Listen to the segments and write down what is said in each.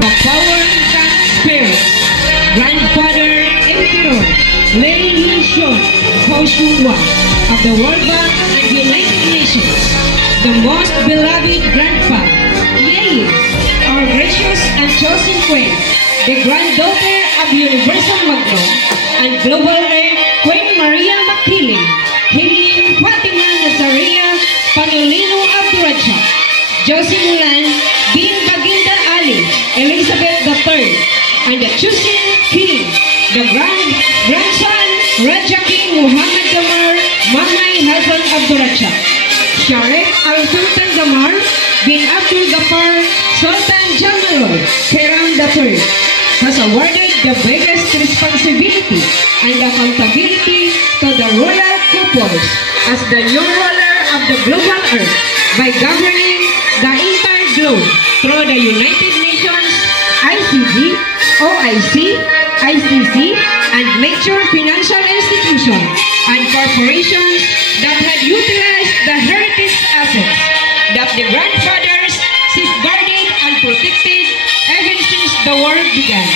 The power that spirit. Grandfather Emperor Lei Yishun Hoshua of the World Bank and United Nations. The most beloved grandpa, Yeye, our gracious and chosen queen, the granddaughter of Universal Magno and Global Earth, Queen Maria Makiling, Hilin Fatima Nazaria Panolino Abduracha, Josie Mulan, Bin Baginda Ali, Elizabeth III, and the chosen king, the grandson, Raja King Muhammad Damar, Mamay Hassan Abduracha, Sharif Al-Sultan Damar, Bin Abdul Ghaffar, Sultan Jamalul, Hiram III, has awarded the biggest responsibility and accountability to the royal couples as the new ruler of the global earth by governing the entire globe through the United Nations, ICG, OIC, ICC, and major financial institutions and corporations that had utilized the heritage assets that the grandfathers safeguarded and protected ever since the world began.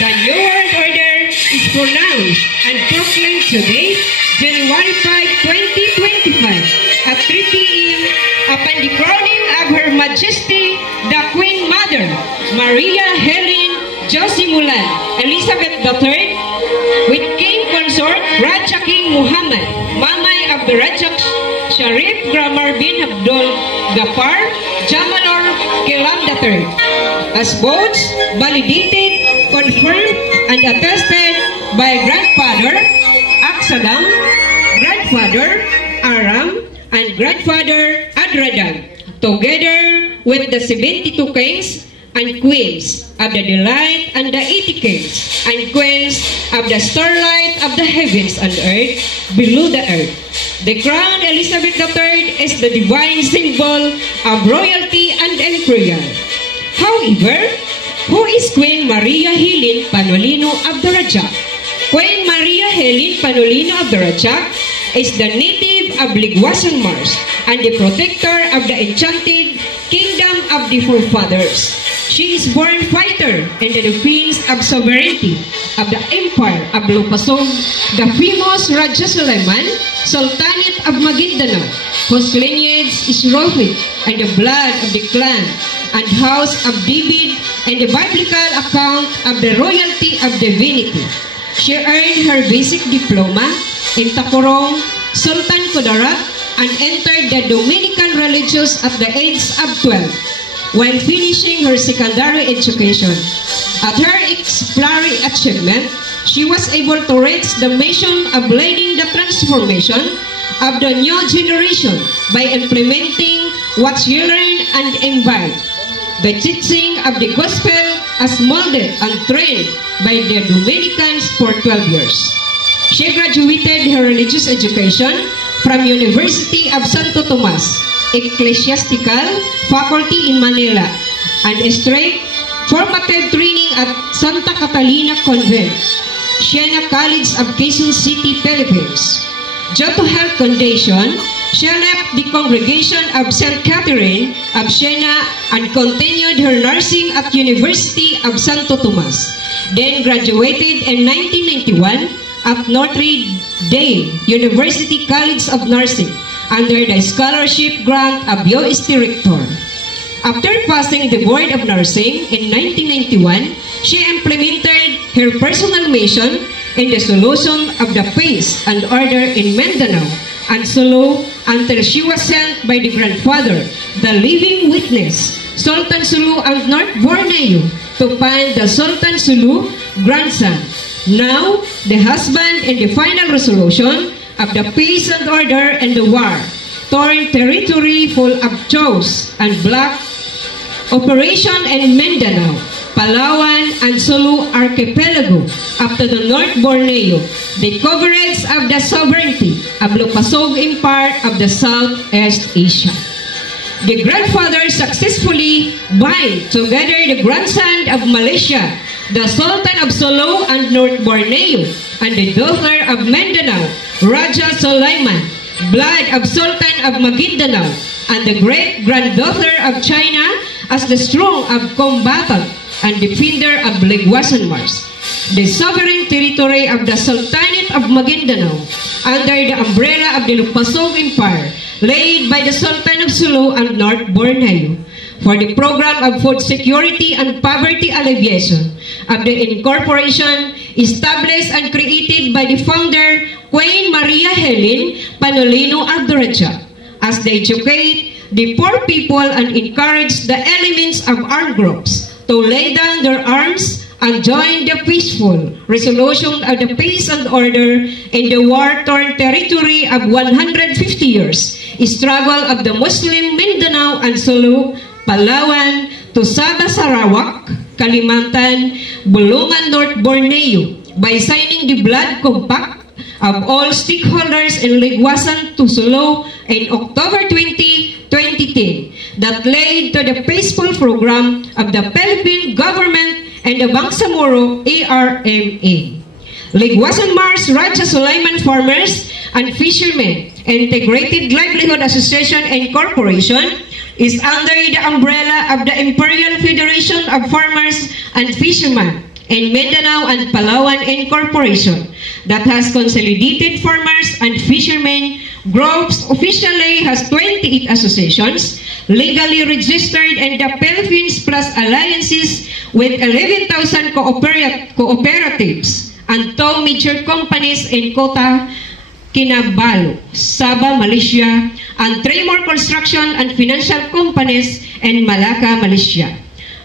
The New World Order is pronounced and proclaimed today, January 5, 2025, at 3 p.m. upon the crowning of Her Majesty, the Queen Mother, Maria Helen Josie Mulan, Elizabeth III, with King Consort Raja King Muhammad, Mamay Abdurrahman Sharif Grammar bin Abdul Ghaffar Jamalur Kilam III, as both validated, confirmed, and attested by Grandfather Aksalam, Grandfather Aram, and Grandfather Adradan, together with the 72 kings and queens of the delight and the 80 kings and queens of the starlight of the heavens and earth below the earth. The crown Elizabeth III is the divine symbol of royalty and imperial. However, who is Queen Maria Helen Panolino Abdurrahman? Queen Maria Helen Panolino Abdurrahman is the native of Ligwasan Mars and the protector of the enchanted kingdom of the forefathers. She is born fighter in the defense of sovereignty of the empire of Lopasog, the famous Raja Sulaiman, Sultanate of Maguindanao, whose lineage is Rohit and the blood of the clan and house of David and the biblical account of the royalty of divinity. She earned her basic diploma in Tacorong, Sultan Kudarat, and entered the Dominican religious at the age of 12. While finishing her secondary education. At her exemplary achievement, she was able to reach the mission of leading the transformation of the new generation by implementing what she learned and imbibed. The teaching of the gospel as molded and trained by the Dominicans for 12 years. She graduated her religious education from University of Santo Tomas, Ecclesiastical Faculty in Manila, and straight formative training at Santa Catalina Convent, Siena College of Quezon City, Philippines. Due to health condition, she left the congregation of St. Catherine of Siena and continued her nursing at University of Santo Tomas, then graduated in 1991 at Notre Dame University College of Nursing under the scholarship grant of U.S. Director. After passing the Board of Nursing in 1991, she implemented her personal mission in the solution of the peace and order in Mindanao and Sulu until she was sent by the grandfather, the living witness, Sultan Sulu of North Borneo, to find the Sultan Sulu grandson, now the husband in the final resolution of the peace and order in the war-torn territory full of chaos and black operation in Mindanao, Palawan, and Sulu Archipelago up to the North Borneo, the coverage of the sovereignty of Lopasog Empire of the Southeast Asia. The grandfather successfully bind together the grandson of Malaysia, the Sultan of Sulu and North Borneo, and the daughter of Mindanao, Raja Sulaiman, blood of Sultan of Maguindanao, and the great-granddaughter of China as the strong of combatant and defender of Leguasan Mars, the sovereign territory of the Sultanate of Maguindanao, under the umbrella of the Lupasog Empire, laid by the Sultan of Sulu and North Borneo, for the program of food security and poverty alleviation of the incorporation established and created by the founder, Queen Maria Helen Panolino Abduracha, as they educate the poor people and encourage the elements of armed groups to lay down their arms and join the peaceful resolution of the peace and order in the war-torn territory of 150 years struggle of the Muslim Mindanao and Sulu, Palawan, to Sabah, Sarawak, Kalimantan, Bulungan, North Borneo, by signing the Blood Compact of all stakeholders in Leguasan to Sulu in October 20, 2010 that led to the peaceful program of the Philippine government and the Bangsamoro ARMA. Leguasan Mars Raja Sulaiman Farmers and Fishermen Integrated Livelihood Association and Corporation is under the umbrella of the Imperial Federation of Farmers and Fishermen in Mindanao and Palawan Incorporation that has consolidated farmers and fishermen groups. Officially has 28 associations legally registered in the Philippines plus alliances with 11,000 cooperatives and 2 major companies in Kota Kinabalu, Sabah, Malaysia, and 3 more construction and financial companies in Malacca, Malaysia.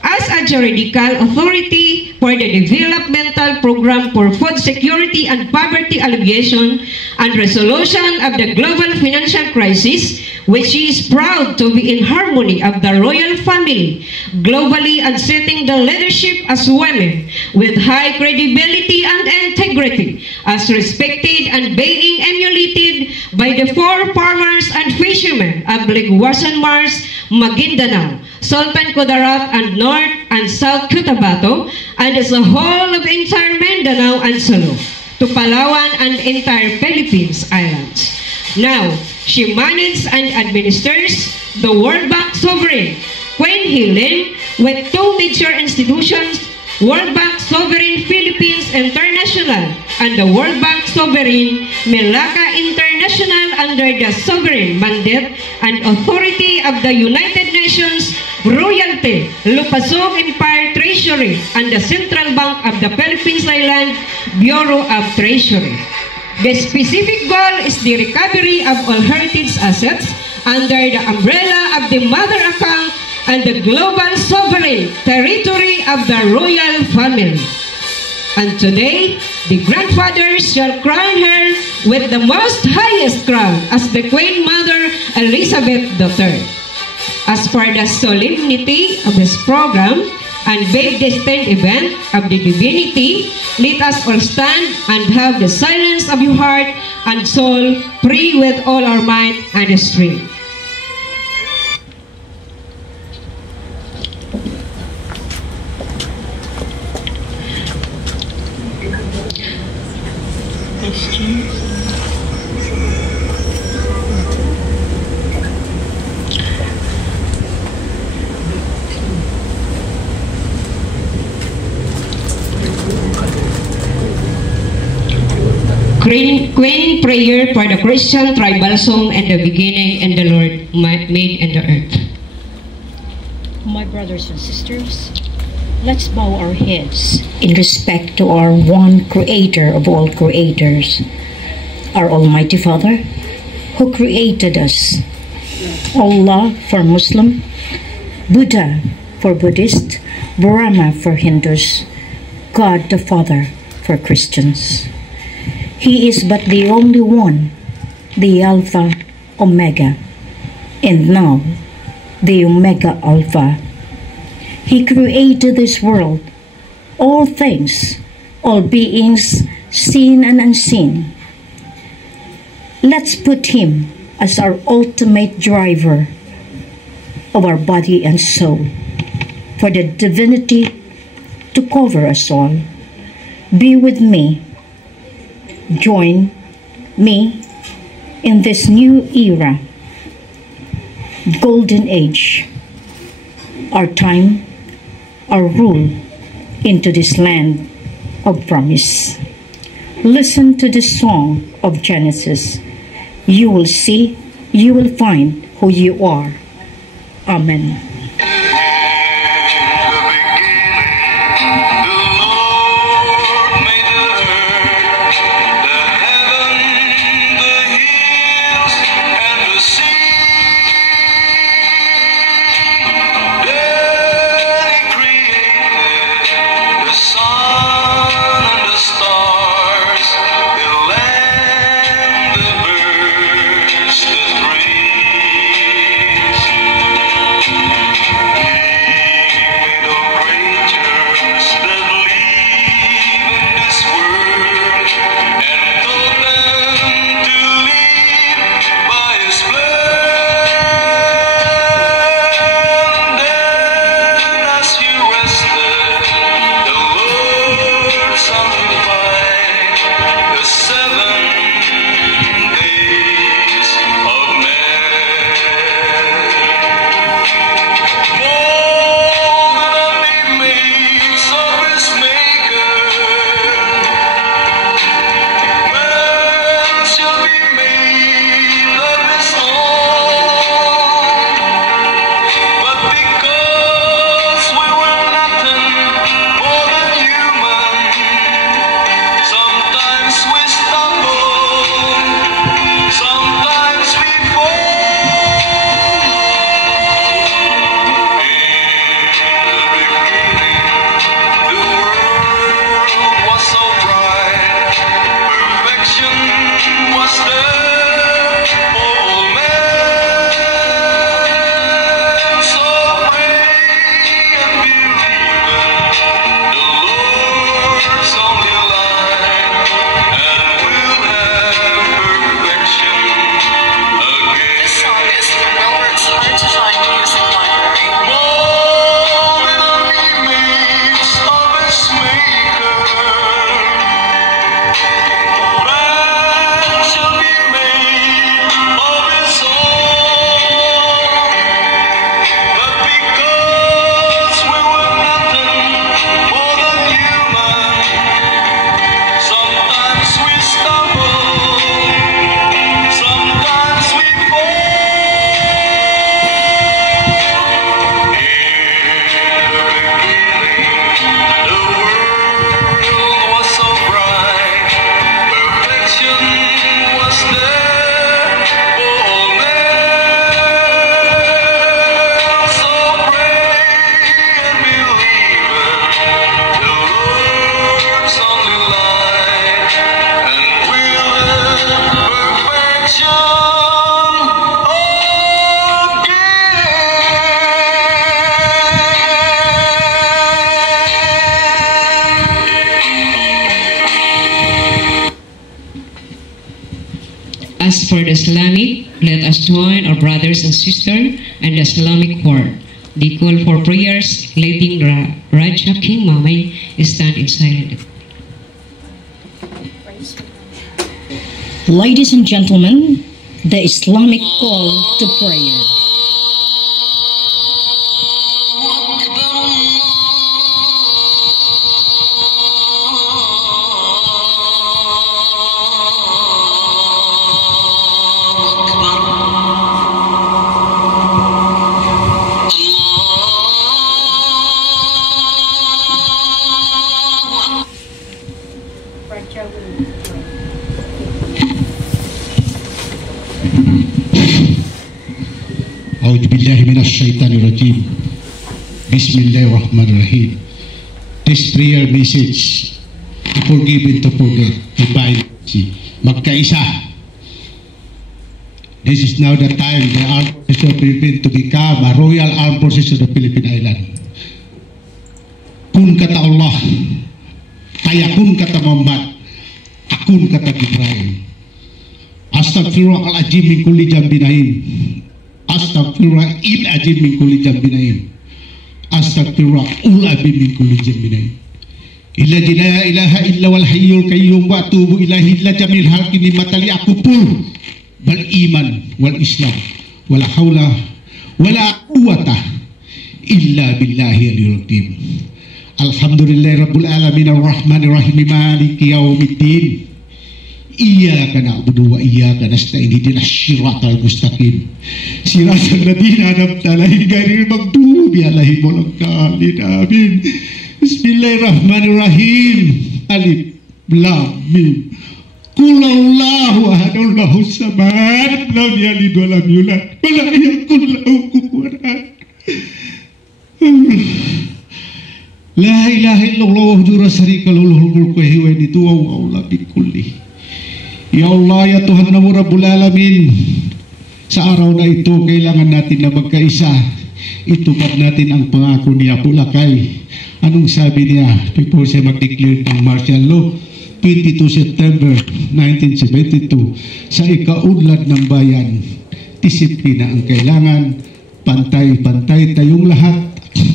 As a juridical authority for the developmental program for food security and poverty alleviation and resolution of the global financial crisis, which is proud to be in harmony of the royal family globally and setting the leadership as women with high credibility and integrity as respected and being emulated by the 4 farmers and fishermen of Leguasan Mars, Maguindanao, Sultan Kudarat, and North and South Cotabato, and as a whole of entire Mindanao and Sulu, to Palawan and entire Philippines Islands. Now, she manages and administers the World Bank Sovereign Queen Helen with 2 major institutions, World Bank Sovereign Philippines International and the World Bank Sovereign Malacca International under the sovereign mandate and authority of the United Nations Royalty, Lupasog Empire Treasury, and the Central Bank of the Philippines Island Bureau of Treasury. The specific goal is the recovery of all heritage assets under the umbrella of the mother account and the global sovereign territory of the royal family. And today, the grandfathers shall crown her with the most highest crown as the Queen Mother Elizabeth III. As for the solemnity of this program and big destined event of the divinity, let us all stand and have the silence of your heart and soul, pray with all our might and strength. Queen prayer for the Christian tribal song and the beginning and the Lord made in the earth. My brothers and sisters, let's bow our heads in respect to our one creator of all creators, our Almighty Father, who created us. Allah for Muslim, Buddha for Buddhist, Brahma for Hindus, God the Father for Christians. He is but the only one, the Alpha Omega, and now the Omega Alpha. He created this world, all things, all beings, seen and unseen. Let's put him as our ultimate driver of our body and soul, for the divinity to cover us all. Be with me. Join me in this new era, golden age, our time, our rule into this land of promise. Listen to the song of Genesis. You will see, you will find who you are. Amen. As for the Islamic, let us join our brothers and sisters and the Islamic choir. They call for prayers, letting Raja King Mamay stand in silence. Ladies and gentlemen, the Islamic call to prayer. Bismillahirrahmanirrahim. Bismillahirrahmanirrahim. This prayer message, to forgive and to forget, divine mercy, magkaisa. This is now the time the armed forces of the Philippines to become a royal armed forces of the Philippine Island. Kun kata Allah, tayakun kata Muhammad, akun kata Ibrahim. Astaghfirullahaladzim min kulli jambinain. Astaghfirullahil azim min kulli jambinain. Astaghfirullahul azim min kulli jambinain. Illa la ilaha illa wal hayyul qayyum wa atubu ilaihi illa jamil hakimi matali aku pul bal iman wal islam wala haula wala quwata illa billahi aliyul azim. Alhamdulillahi rabbil alamin arrahmanir rahim maliki yaumiddin. Iyyaka na'budu wa iyyaka nasta'in ihdinas siratal mustaqim. Siratal ladzina an'amta 'alaihim ghairil maghdubi 'alaihim waladdallin. Amin. Bismillahirrahmanirrahim. Alif lam mim. Qul huwallahu ahad Allahus samad lam yalid wa lam yulad wa lam yakul lahu kufuwan ahad. La ilaha illallah wahdahu la syarika lahu lahul mulku wa huwa yahdi wa huwa ala kulli. Ya Allah, ya Tuhan namu Rabbul Alamin, sa araw na ito kailangan natin na magkaisa. Itupad natin ang pangako niya Pulakay. Anong sabi niya before siya mag-declare ng martial law? 22 September 1972, sa ikaunlad ng bayan, disiplina ang kailangan, pantay-pantay tayong lahat,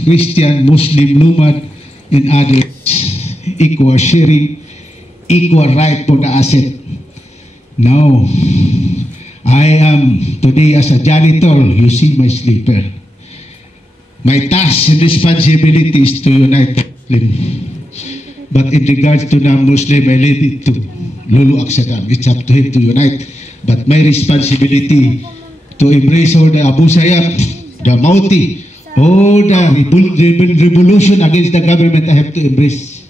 Christian, Muslim, lumad, and others, equal sharing, equal right for the asset. Now, I am today as a janitor, you see my sleeper. My task and responsibility is to unite the Muslim. But in regards to non-Muslim, I leave it to Lulu Aksadam. It's up to him to unite. But my responsibility to embrace all the Abu Sayyaf, the Mauti, all the revolution against the government, I have to embrace,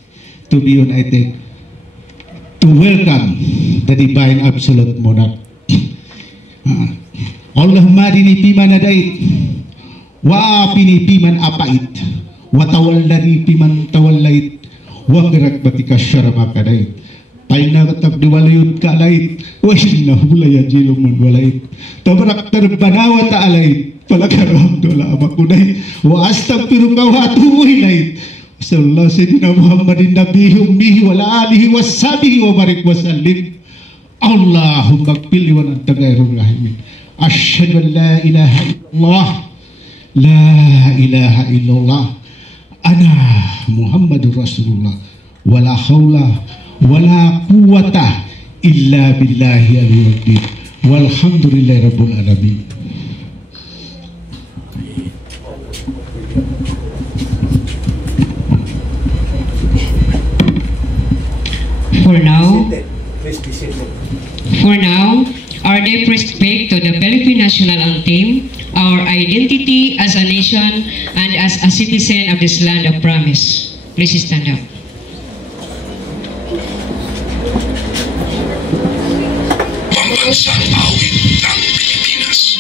to be united, to welcome the divine absolute monarch. Allahumma dinipiman adait, wa pinipiman apait, wa tawallani piman tawallait, wa kirakbatika syarama kadait. Paina katak diwalayut ka alait, wa inna hulaya jilumun walait. Tabrak terbanawa ta'alait, palakaram dola amakunait, wa astagfiruka wa atubu ilait. Sallallahu sayyidina Muhammadin nabihi ummihi wa alihi wa sahbihi wa barik wa sallim. Allahumma qbil wa anta ghairur rahimin. Asyhadu an la ilaha illallah, la ilaha illallah, ana Muhammadur Rasulullah, wala haula wala quwata illa billahi aliyil azim. Walhamdulillahi rabbil alamin. For now, our day speak to the Philippine national anthem, our identity as a nation and as a citizen of this land of promise. Please stand up. Pambansang awit ng Pilipinas.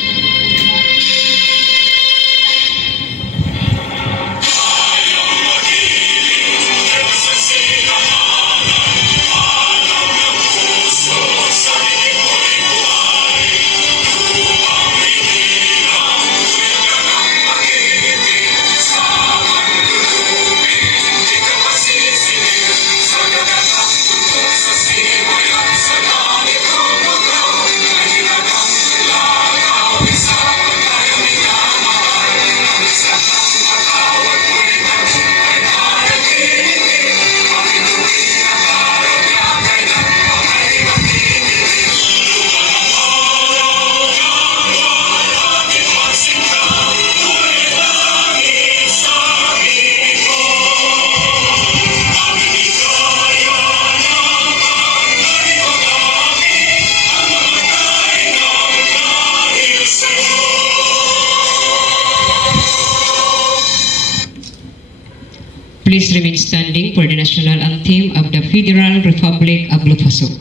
Please remain standing for the national anthem of the Federal Republic of Lupasug.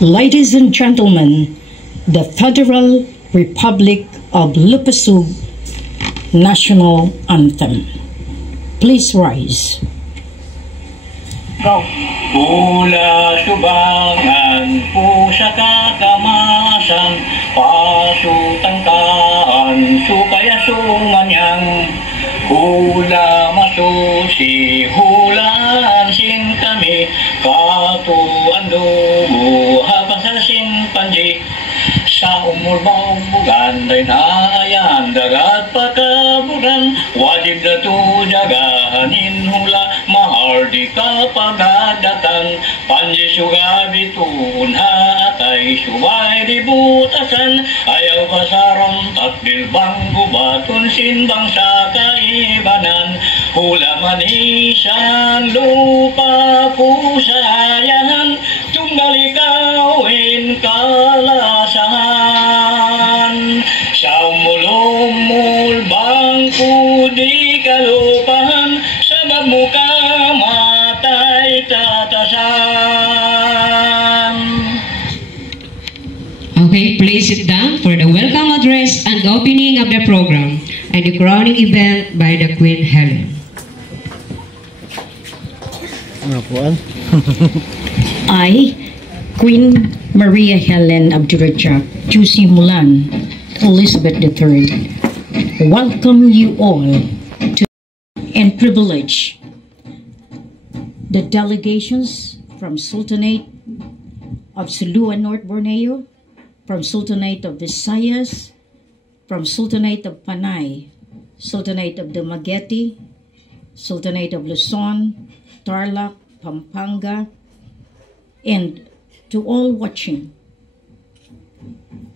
Ladies and gentlemen, the Federal Republic of Lupasug National Anthem. Please rise. Pula subangan pusa kakamasan, pasutangkaan supaya sumanyang. Hula masusi, hulaan sin kami, katuan dugo, hapasasin panji. Sa umulbaw bugan, rin ayan, dagat pagkabugan, wajib na to jagahanin hula, mahardi ka pagadatan, panji sugabi tun hatay, subay kalibutasan, ayaw kasaron takdil bang gubaton sinbang sa kaibanan, hula manisan lupa pusayan, tunggal ikawin kalasahan, sa umulumul bangku di kalupahan, sabab muka matay tatasan. Okay, please sit down for the welcome address and the opening of the program and the crowning event by the Queen Helen. I, Queen Maria Helen Abdurrahman Juicy Mulan Elizabeth III, welcome you all to and privilege the delegations from Sultanate of Sulu and North Borneo, from Sultanate of Visayas, from Sultanate of Panay, Sultanate of Dumaguete, Sultanate of Luzon, Tarlac, Pampanga, and to all watching,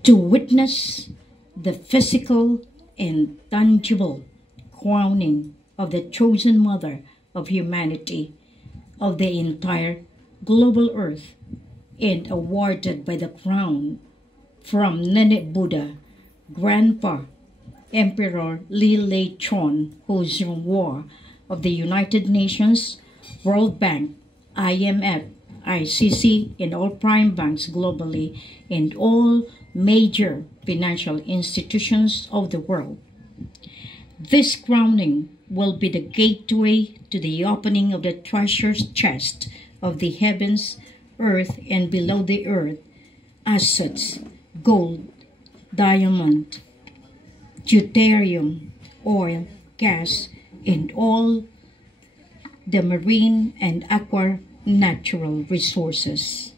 to witness the physical and tangible crowning of the chosen mother of humanity, of the entire global earth, and awarded by the crown from Nene Buddha, Grandpa Emperor Li Lei Chon, who's in war of the United Nations, World Bank, IMF, ICC, and all prime banks globally, and all major financial institutions of the world. This crowning will be the gateway to the opening of the treasures chest of the heavens, earth, and below the earth, assets, gold, diamond, deuterium, oil, gas, and all the marine and aqua natural resources.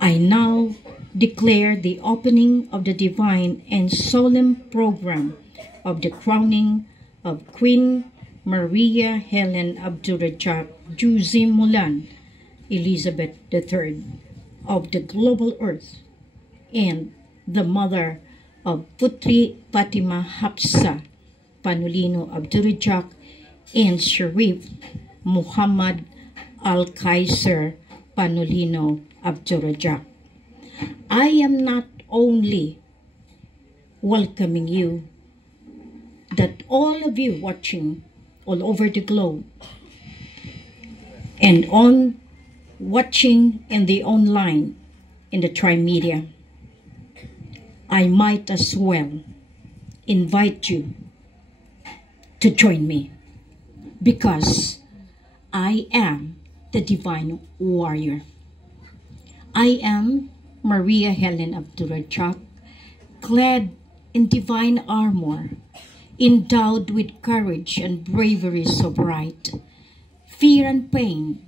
I now declare the opening of the divine and solemn program of the crowning of Queen Maria Helen Abdurrahman Juicy Mulan Elizabeth III of the global earth, and the mother of Putri Fatima Hafsa Panulino Abdurrahman and Sharif Muhammad Al-Kaiser Panulino Abdurrahman. I am not only welcoming you, that all of you watching all over the globe and on watching in the online in the Trimedia, I might as well invite you to join me, because I am the divine warrior. I am Maria Helen Abdurrahman, clad in divine armor, endowed with courage and bravery so bright. Fear and pain,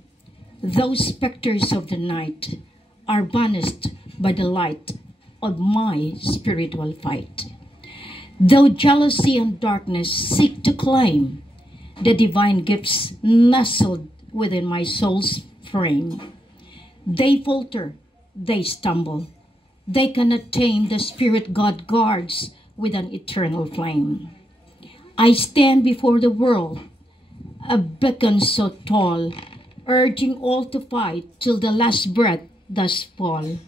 those specters of the night, are banished by the light of my spiritual fight. Though jealousy and darkness seek to claim the divine gifts nestled within my soul's frame, they falter, they stumble, they cannot tame the spirit God guards with an eternal flame. I stand before the world, a beacon so tall, urging all to fight till the last breath does fall.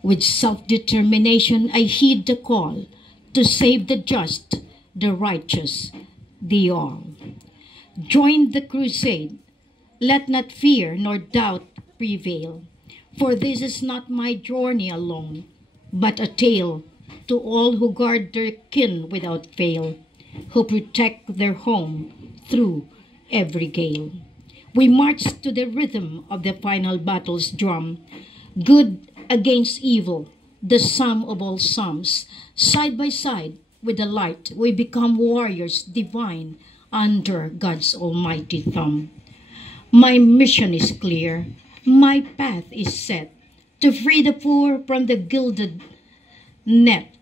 With self-determination I heed the call to save the just, the righteous, the all. Join the crusade, let not fear nor doubt prevail, for this is not my journey alone, but a tale to all who guard their kin without fail, who protect their home through every gale. We march to the rhythm of the final battle's drum, good against evil, the sum of all sums. Side by side with the light, we become warriors divine under God's almighty thumb. My mission is clear, my path is set, to free the poor from the gilded net.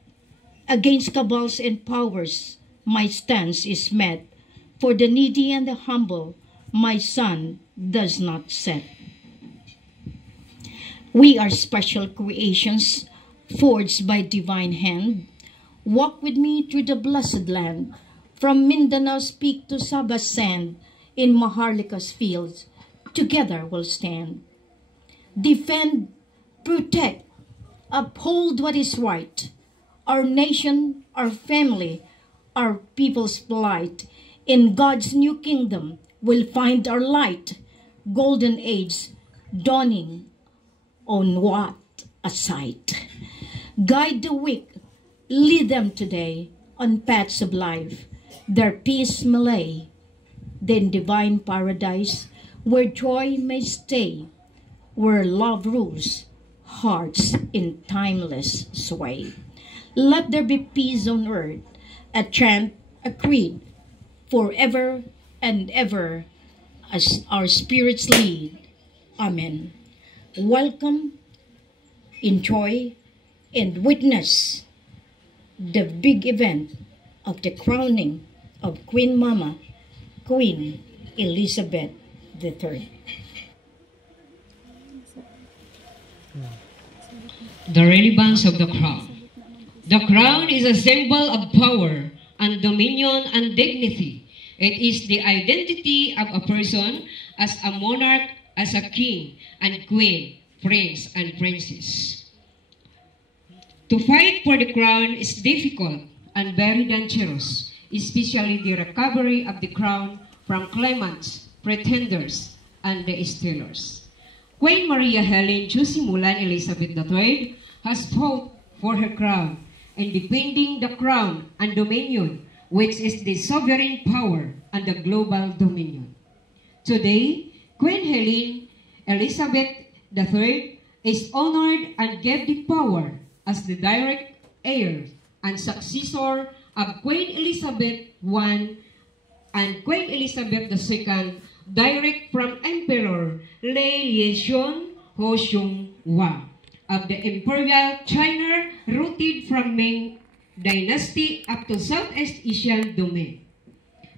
Against cabals and powers, my stance is met. For the needy and the humble, my sun does not set. We are special creations forged by divine hand, walk with me through the blessed land, from Mindanao's peak to Sabah's sand, in Maharlika's fields, together we'll stand. Defend, protect, uphold what is right, our nation, our family, our people's plight. In God's new kingdom, we'll find our light, golden age dawning on what a sight. Guide the weak, lead them today on paths of life, their peace may lay, then divine paradise, where joy may stay, where love rules hearts in timeless sway. Let there be peace on earth, a chant, a creed, forever and ever, as our spirits lead. Amen. Welcome, enjoy, and witness the big event of the crowning of Queen Mama, Queen Elizabeth III. The relevance of the crown. The crown is a symbol of power and dominion and dignity. It is the identity of a person as a monarch, as a king and queen, prince and princess. To fight for the crown is difficult and very dangerous, especially the recovery of the crown from claimants, pretenders, and the stealers. Queen Maria Helen Jusimulan Elizabeth III has fought for her crown and defending the crown and dominion, which is the sovereign power and the global dominion. Today, Queen Helen Elizabeth III is honored and gave the power as the direct heir and successor of Queen Elizabeth I and Queen Elizabeth II, direct from Emperor Lei Lieshun Hoshung Wa of the Imperial China, rooted from Ming Dynasty up to Southeast Asian domain.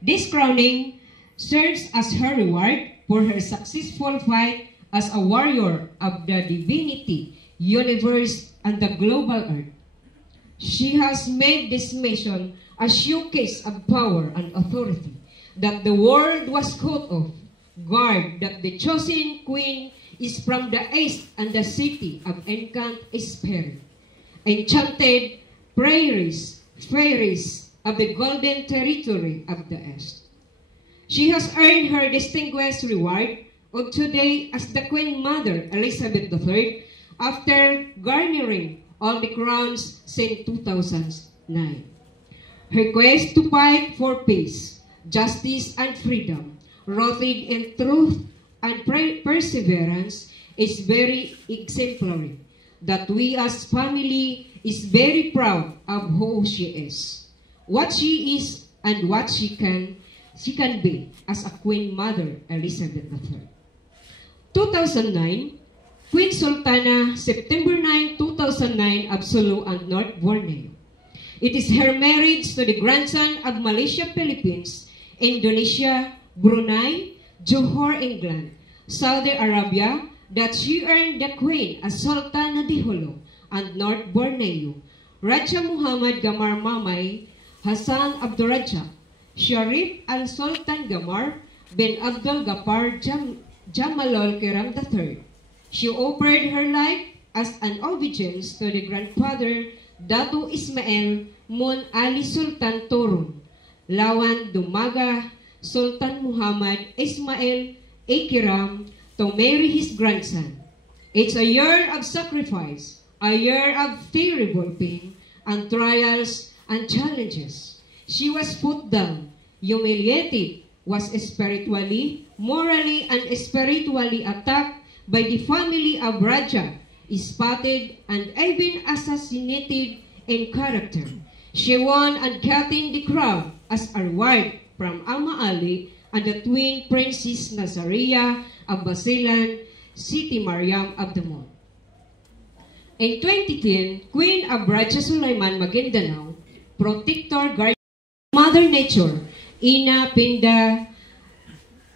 This crowning serves as her reward for her successful fight as a warrior of the divinity, universe, and the global earth. She has made this mission a showcase of power and authority that the world was caught of. Guard that the chosen queen is from the east and the city of enchanted spirit, enchanted prairies, fairies of the golden territory of the east. She has earned her distinguished reward of today as the Queen Mother Elizabeth III after garnering all the crowns since 2009. Her quest to fight for peace, justice, and freedom, rooted in truth and perseverance, is very exemplary, that we as family is very proud of who she is, what she is, and what she can be as a Queen Mother Elizabeth III. 2009, Queen Sultana, September 9, 2009, of Sulu and North Borneo. It is her marriage to the grandson of Malaysia, Philippines, Indonesia, Brunei, Johor, England, Saudi Arabia, that she earned the Queen as Sultana di Hulu and North Borneo, Raja Muhammad Gamar Mamay, Hassan Abdurrajak, Sharif al-Sultan Gamar bin Abdul Ghaffar Jamalul Kiram III. She offered her life as an obedience to the grandfather Datu Ismail Mun Ali Sultan Turun, Lawan Dumaga Sultan Muhammad Ismail Ikiram, to marry his grandson. It's a year of sacrifice, a year of terrible pain and trials and challenges. She was put down, humiliated, was spiritually, morally, and spiritually attacked by the family of Raja, spotted, and even assassinated in character. She won and gotten the crown as a reward from Ama Ali and the twin Princess Nazaria of Basilan, Siti Mariam of the Mount. In 2010, Queen of Raja Sulaiman Maguindanao, protector guardian Mother Nature, Ina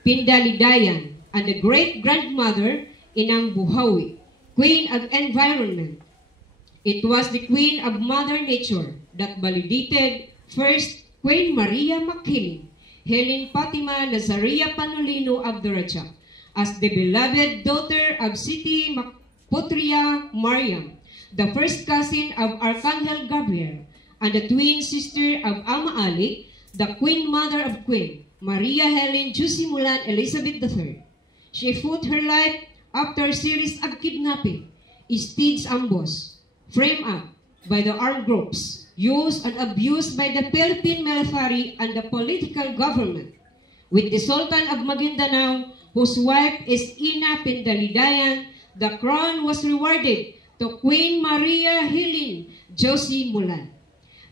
Pindalidayan, and the great-grandmother Inang Buhawi, Queen of Environment, It was the Queen of Mother Nature that validated first Queen Maria McKilling, Helen Fatima Nazaria Panolino Abdurrahman, as the beloved daughter of Siti Putria Mariam, the first cousin of Archangel Gabriel, and the twin sister of Ama Ali, the Queen Mother of Queen Maria Helen Jusi Mulan Elizabeth III. She fought her life after a series of kidnapping, staged ambush, framed up by the armed groups, used and abused by the Philippine military and the political government, with the Sultan of Maguindanao, whose wife is Ina Pindalidayan. The crown was rewarded to Queen Maria Helen Josie Mulan.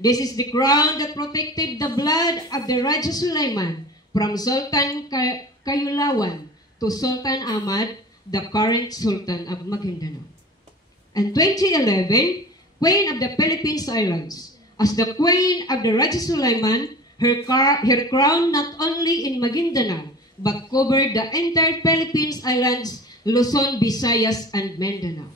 This is the crown that protected the blood of the Raja Sulaiman from Sultan Kayulawan to Sultan Ahmad, the current Sultan of Maguindanao. In 2011, Queen of the Philippines Islands, as the Queen of the Raja Sulaiman, her crown not only in Maguindanao, but covered the entire Philippines Islands, Luzon, Visayas, and Mindanao.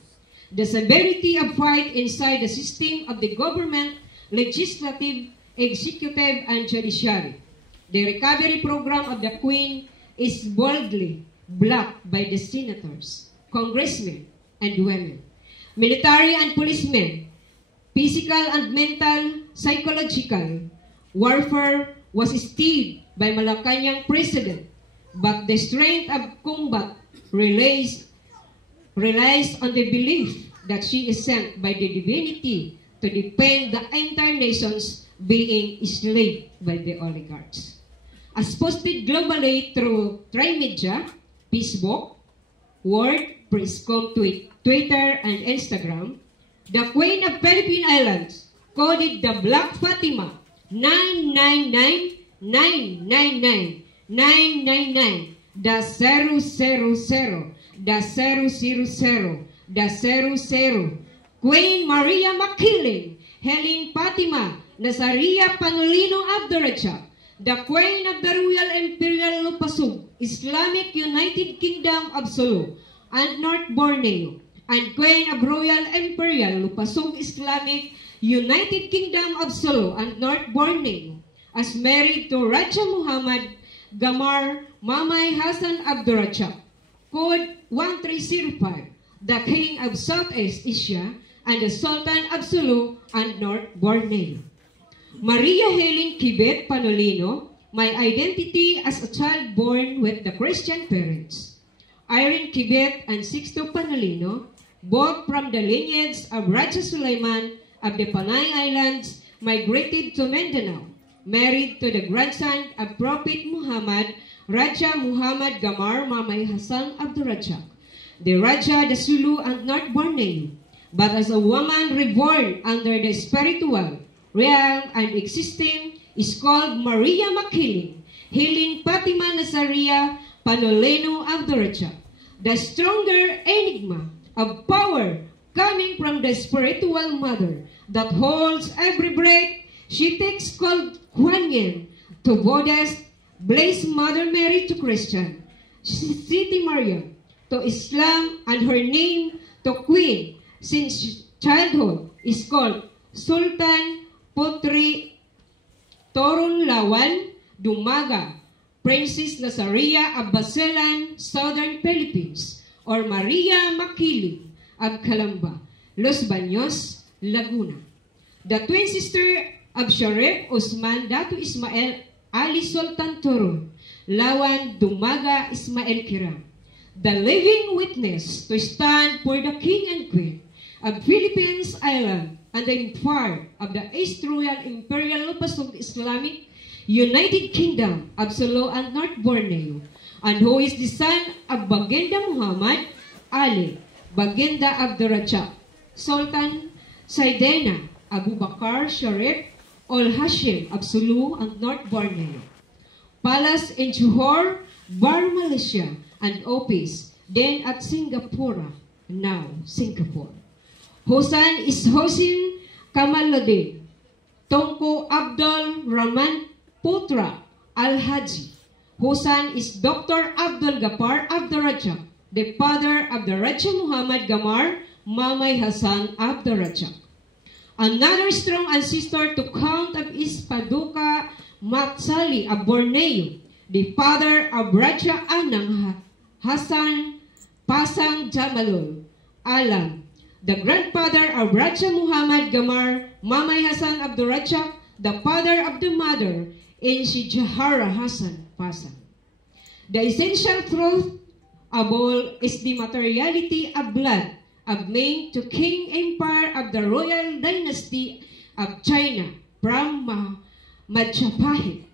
The severity of fight inside the system of the government, legislative, executive, and judiciary. The recovery program of the Queen is boldly blocked by the senators, congressmen, and women, military and policemen. Physical and mental, psychological warfare was staged by Malacanang President, but the strength of combat relies on the belief that she is sent by the divinity to defend the entire nations being enslaved by the oligarchs. As posted globally through Trimedia, Facebook, Word, Presscom, Twitter, and Instagram, the Queen of Philippine Islands coded the Black Fatima 999-999-999, the 000, the 000, the 00, Queen Maria McKilling, Helen Fatima Nazaria Panolino Abdurrahman, the Queen of the Royal Imperial Lupasug, Islamic United Kingdom of Sulu and North Borneo, and Queen of Royal Imperial Lupasug, Islamic United Kingdom of Sulu and North Borneo, as married to Raja Muhammad Gamar Mamay Hassan Abdurrahman, Code 1305, the King of Southeast Asia and the Sultan of Sulu and North Borneo. Maria Helen Kibet Panolino, my identity as a child born with the Christian parents. Irene Kibet and Sixto Panolino, both from the lineage of Raja Sulaiman of the Panay Islands, migrated to Mindanao, married to the grandson of Prophet Muhammad, Raja Muhammad Gamar Mamay Hassan Abdurrahman, the Raja the Sulu and North Borneo, but as a woman reborn under the spiritual realm and existing is called Maria McKilling, Helen Fatima Nazaria Panolino Abdurrahman, the stronger enigma of power coming from the spiritual mother that holds every breath she takes, called Kuan Yin to Buddhist, Blessed Mother Mary to Christian, Siti Maria to Islam, and her name to Queen since childhood is called Sultan Putri Torun Lawan Dumaga, Princess Nazaria of Basilan, Southern Philippines, or Maria McKilling of Calamba, Los Baños, Laguna. The twin sister of Sharif Usman Datu Ismail Ali Sultan Torun, Lawan Dumaga Ismail Kiram, the living witness to stand for the King and Queen of Philippines Island and the empire of the East Royal Imperial Lupasug Islamic United Kingdom of Sulu and North Borneo, and who is the son of Baginda Muhammad Ali, Baginda Abdurrahman, Sultan Saidena Abu Bakar Sharif Ol Hashim of Sulu and North Borneo. Palace in Johor, Bar, Malaysia, and office then at Singapore, now Singapore. Hosan is Hosin Kamaluddin, Tongko Abdul Rahman Putra Al-Haji. Hosan is Dr. Abdul Ghaffar Abdurrahman, the father of the Raja Muhammad Gamar Mamay Hassan Abdurrahman. Another strong ancestor to Count of East Paducah Matsali of Borneo, the father of Raja Anang Hassan Pasang Jamalul Alam, the grandfather of Raja Muhammad Gamar Mamay Hassan Abdul Rajak, the father of the mother in Shijahara Hassan Pasang. The essential truth of all is the materiality of blood of Ming to King Empire of the royal dynasty of China from Majapahit,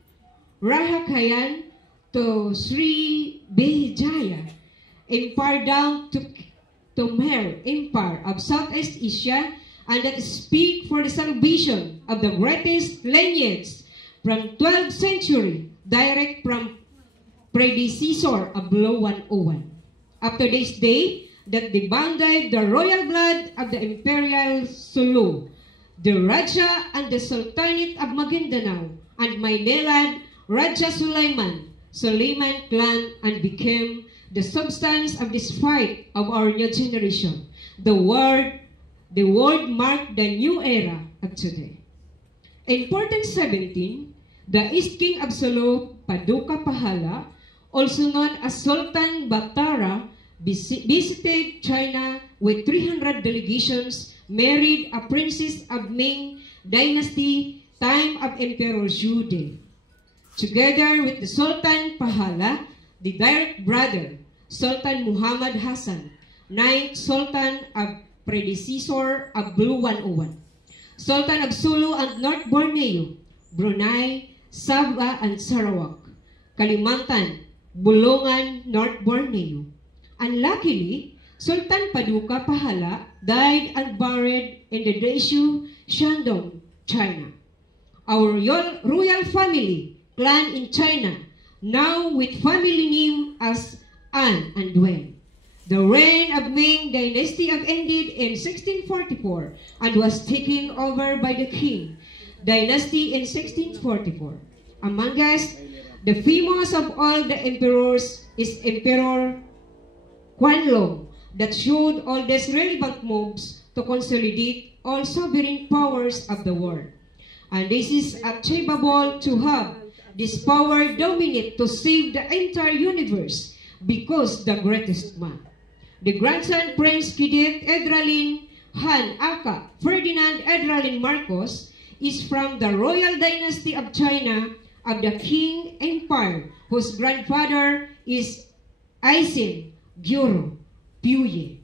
Rahakayan to Sri Vijaya Empire down to Mer Empire of Southeast Asia, and that speak for the salvation of the greatest lineage from 12th century, direct from predecessor of Law 101. After this day, that demanded the royal blood of the Imperial Sulu, the Raja and the Sultanate of Maguindanao, and my Nelad Raja Sulaiman clan, and became the substance of this fight of our new generation. The word marked the new era of today. In 1417, the East King of Sulu, Paducah Pahala, also known as Sultan Batara, visited China with 300 delegations, married a princess of Ming dynasty, time of Emperor Zhu De. Together with the Sultan Pahala, the direct brother, Sultan Muhammad Hassan, 9th Sultan of predecessor of Blue 101, Sultan of Sulu and North Borneo, Brunei, Sabah and Sarawak, Kalimantan, Bulungan, North Borneo. Unluckily, Sultan Paducah Pahala died and buried in the Daishu, Shandong, China. Our royal family, clan in China, now with family name as An and Wen. The reign of Ming dynasty ended in 1644 and was taken over by the Qing dynasty in 1644. Among us, the famous of all the emperors is Emperor Quanlong, that showed all these relevant moves to consolidate all sovereign powers of the world. And this is achievable to have this power dominate to save the entire universe, because the greatest man, the grandson Prince Kidit Edralin Han Aka Ferdinand Edralin Marcos, is from the royal dynasty of China of the Qing Empire, whose grandfather is Aisin Gyoro Puye,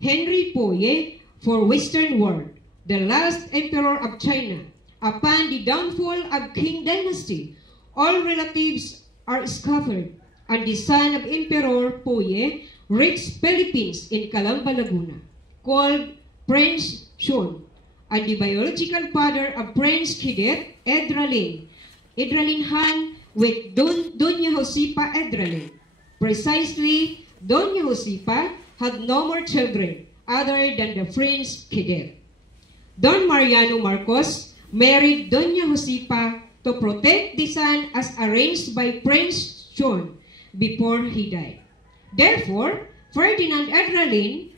Henry Puye for Western world, the last emperor of China. Upon the downfall of Qing dynasty, all relatives are scattered, and the son of Emperor Puye reached Philippines in Calamba, Laguna, called Prince Shun, and the biological father of Prince Kidit Edralin Han with Doña Josipa Edralin. Precisely, Doña Josipa had no more children other than the Prince Kidit. Don Mariano Marcos married Doña Josipa to protect the son as arranged by Prince John before he died. Therefore, Ferdinand Edralin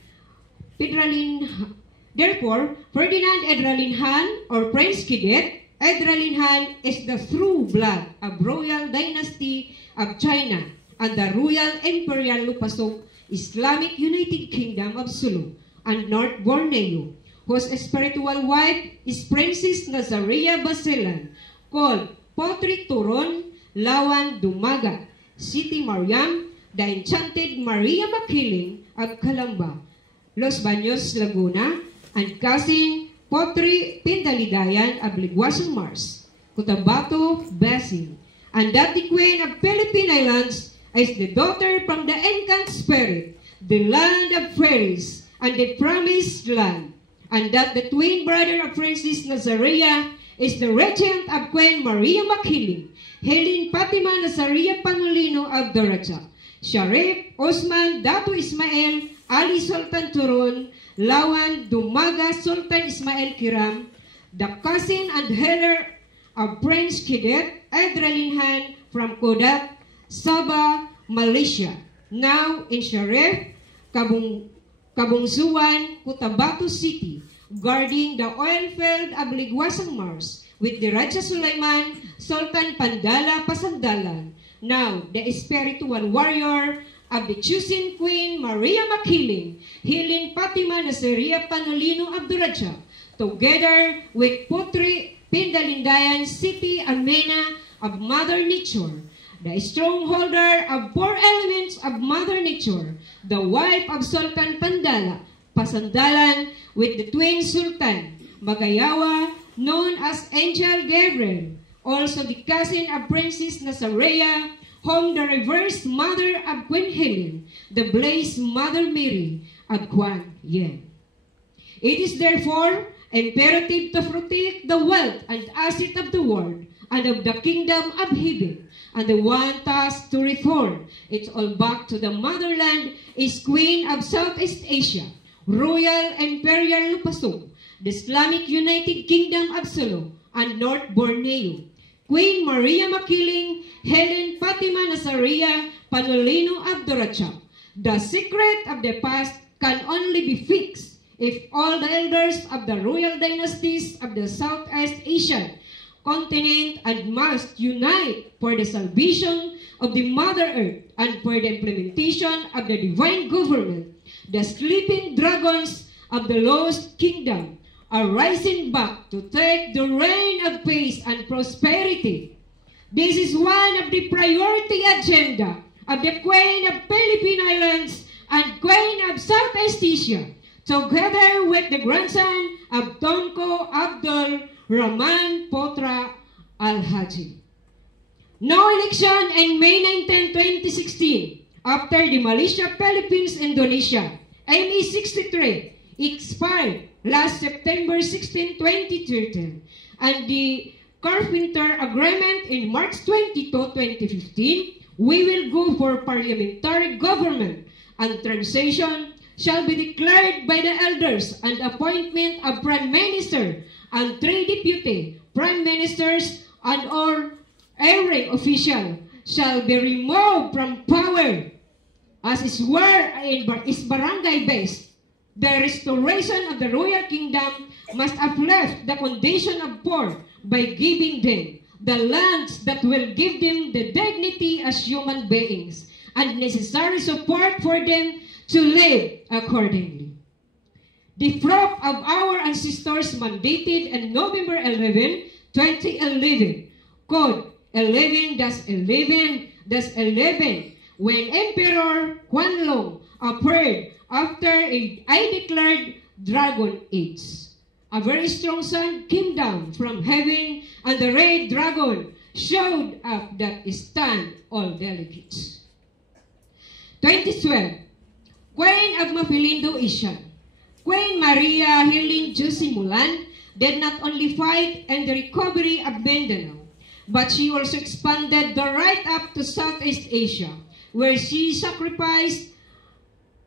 Han or Prince Kidit Edralin Han is the true blood of royal dynasty of China and the royal imperial Lupasok Islamic United Kingdom of Sulu and North Borneo, whose spiritual wife is Princess Nazaria Basilan, called Potri Turon Lawan Dumaga, Siti Mariam, the enchanted Maria Makiling of Calamba, Los Baños, Laguna, and cousin Potri Pindalidayan of Liguasan Mars, Cotabato, Basin, and that the Queen of Philippine Islands is the daughter from the Encan Spirit, the land of fairies, and the promised land, and that the twin brother of Princess Nazaria is the regent of Queen Maria Makiling, Helen Fatima Nazaria Panulino of Daracha, Sharif Osman Datu Ismail Ali Sultan Turun, Lawan Dumaga Sultan Ismail Kiram, the cousin and heir of Prince Kidit Edralin Han from Kodat, Sabah, Malaysia, now in Sharif, Kabungsuan, Cotabato City, guarding the oil field of Ligwasang Mars with the Raja Sulaiman, Sultan Pandala Pasandalan, now the spiritual warrior of the chosen Queen Maria Makiling, Hilin Fatima Nazaria Panolino Abduraja, together with Putri Pindalindayan City Almena of Mother Nature, the strongholder of four elements of Mother Nature, the wife of Sultan Pandala Pasandalan with the twin Sultan Magayawa, known as Angel Gabriel, also the cousin of Princess Nazarea, whom the reversed mother of Queen Helen, the blessed Mother Mary of Kuan Yin. It is therefore imperative to protect the wealth and asset of the world and of the kingdom of heaven, and the one task to return it all back to the motherland is Queen of Southeast Asia, Royal Imperial Lupasong, the Islamic United Kingdom of Sulu and North Borneo, Queen Maria Makiling, Helen Fatima Nazaria Panolino Abdurachak. The secret of the past can only be fixed if all the elders of the royal dynasties of the Southeast Asian continent and must unite for the salvation of the Mother Earth and for the implementation of the divine government. The sleeping dragons of the lost kingdom are rising back to take the reign of peace and prosperity. This is one of the priority agenda of the Queen of Philippine Islands and Queen of Southeast Asia, together with the grandson of Tunku Abdul Rahman Potra Al-Haji. No election in May 19, 2016, after the Malaysia, Philippines, Indonesia, ME 63, expired last September 16, 2013, and the Carpenter Agreement in March 22, 2015, we will go for parliamentary government, and transition shall be declared by the elders, and appointment of Prime Minister and 3 deputy Prime Ministers and or erring official shall be removed from power, as is where is barangay based. The restoration of the royal kingdom must uplift the condition of poor by giving them the lands that will give them the dignity as human beings and necessary support for them to live accordingly. The proof of our ancestors mandated in November 11, 2011, Code 11-11-11, when Emperor Quanlong appeared after I declared Dragon Age. A very strong sun came down from heaven, and the red dragon showed up that stand all delegates. 2012, Queen of Mapilindo Isyan, Queen Maria Helen Jusimulan did not only fight in the recovery of Mindanao, but she also expanded the right up to Southeast Asia, where she sacrificed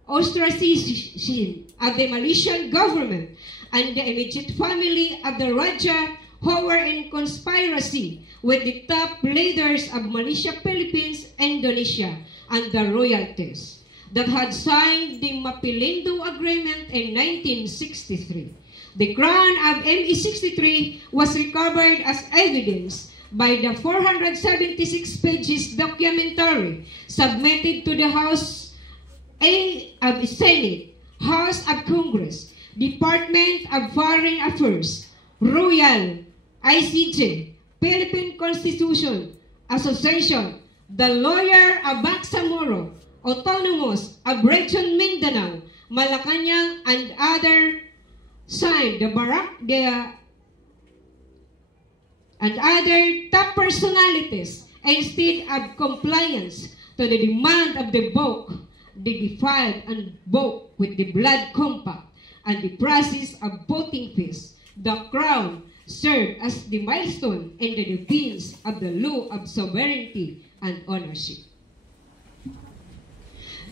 ostracism of the Malaysian government and the immediate family of the Raja, who were in conspiracy with the top leaders of Malaysia, Philippines, Indonesia, and the royalties that had signed the Mapilindo Agreement in 1963. The crown of ME63 was recovered as evidence by the 476 pages documentary submitted to the House of Senate, House of Congress, Department of Foreign Affairs, Royal, ICJ, Philippine Constitution Association, the Lawyer of Bangsamoro, Autonomous of Region Mindanao, Malacanang, and other signed and other top personalities instead of compliance to the demand of the book, they defiled and broke with the blood compact and the process of voting fees. The crown served as the milestone in the defense of the law of sovereignty and ownership.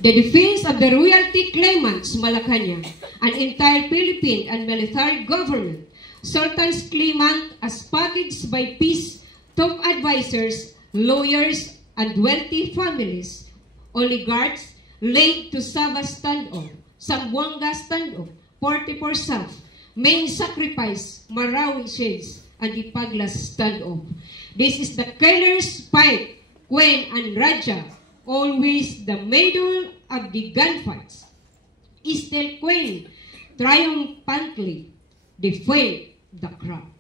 The defense of the royalty claimants, Malacanang, an entire Philippine and military government, sultans claimant as packaged by peace, top advisors, lawyers, and wealthy families, oligarchs, laid to Sabah standoff, Zamboanga standoff, 44 South, main sacrifice, Marawi shades, and Ipaglas standoff. This is the killer's fight, Queen and Raja, always the middle of the gunfights. Still Queen triumphantly defeat the crowd.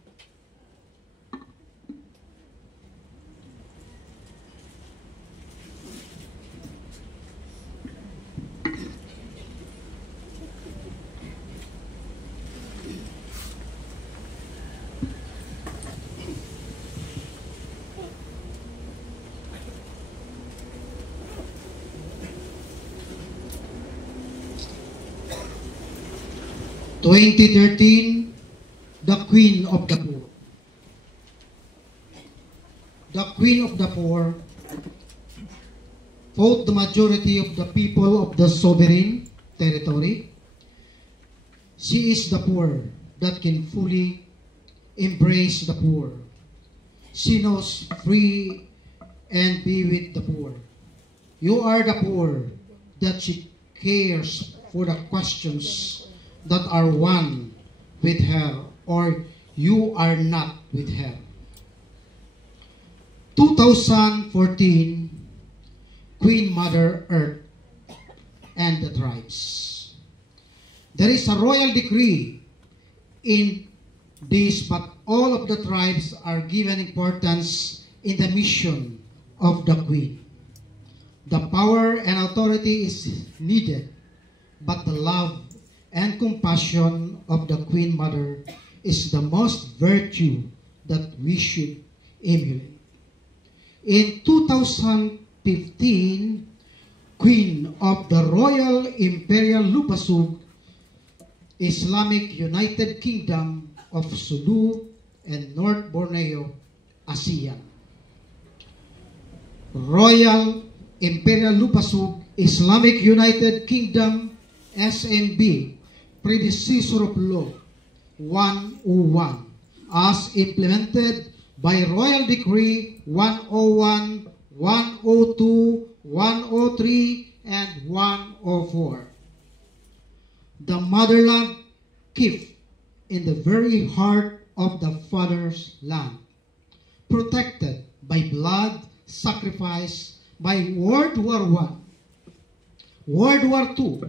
(2013), the Queen of the Poor. The Queen of the Poor fought the majority of the people of the sovereign territory. She is the poor that can fully embrace the poor. She knows free and be with the poor. You are the poor that she cares for the questions that are one with her, or you are not with her. 2014, Queen Mother Earth and the tribes. There is a royal decree in this, but all of the tribes are given importance in the mission of the Queen. The power and authority is needed, but the love and compassion of the Queen Mother is the most virtue that we should emulate. In 2015, Queen of the Royal Imperial Lupasug, Islamic United Kingdom of Sulu and North Borneo, ASEAN. Royal Imperial Lupasug, Islamic United Kingdom, SMB, predecessor of Law 101, as implemented by Royal Decree 101, 102, 103, and 104. The motherland kept in the very heart of the father's land, protected by blood sacrifice by World War I, World War II,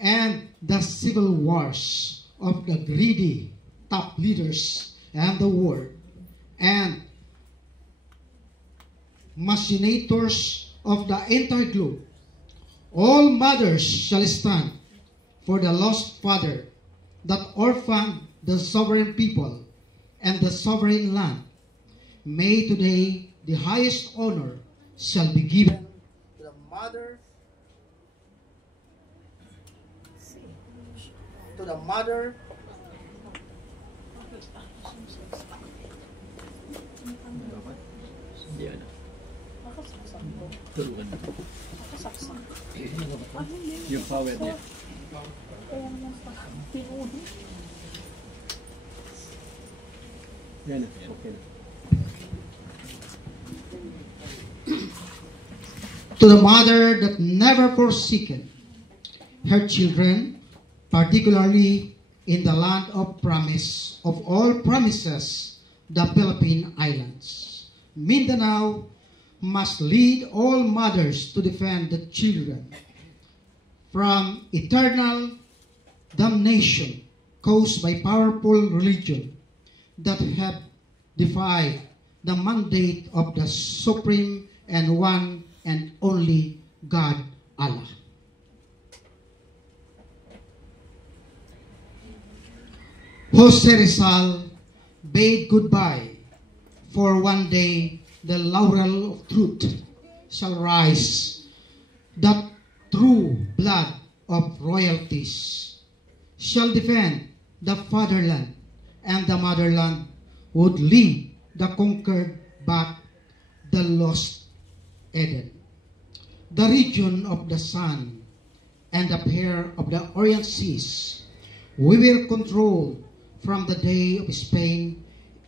and the civil wars of the greedy top leaders and the world, and machinators of the entire globe. All mothers shall stand for the lost father that orphaned the sovereign people and the sovereign land. May today the highest honor shall be given to the mother, yung power niya. Yan, okay na. to the mother that never forsaken her children, particularly in the land of promise, of all promises, the Philippine Islands. Mindanao must lead all mothers to defend the children from eternal damnation caused by powerful religion that have defied the mandate of the supreme and one and only God, Allah. Jose Rizal bade goodbye, for one day the laurel of truth shall rise, that true blood of royalties shall defend the fatherland, and the motherland would lead the conquered back the lost Eden. The region of the sun and the pair of the Orient Seas, we will control from the day of Spain,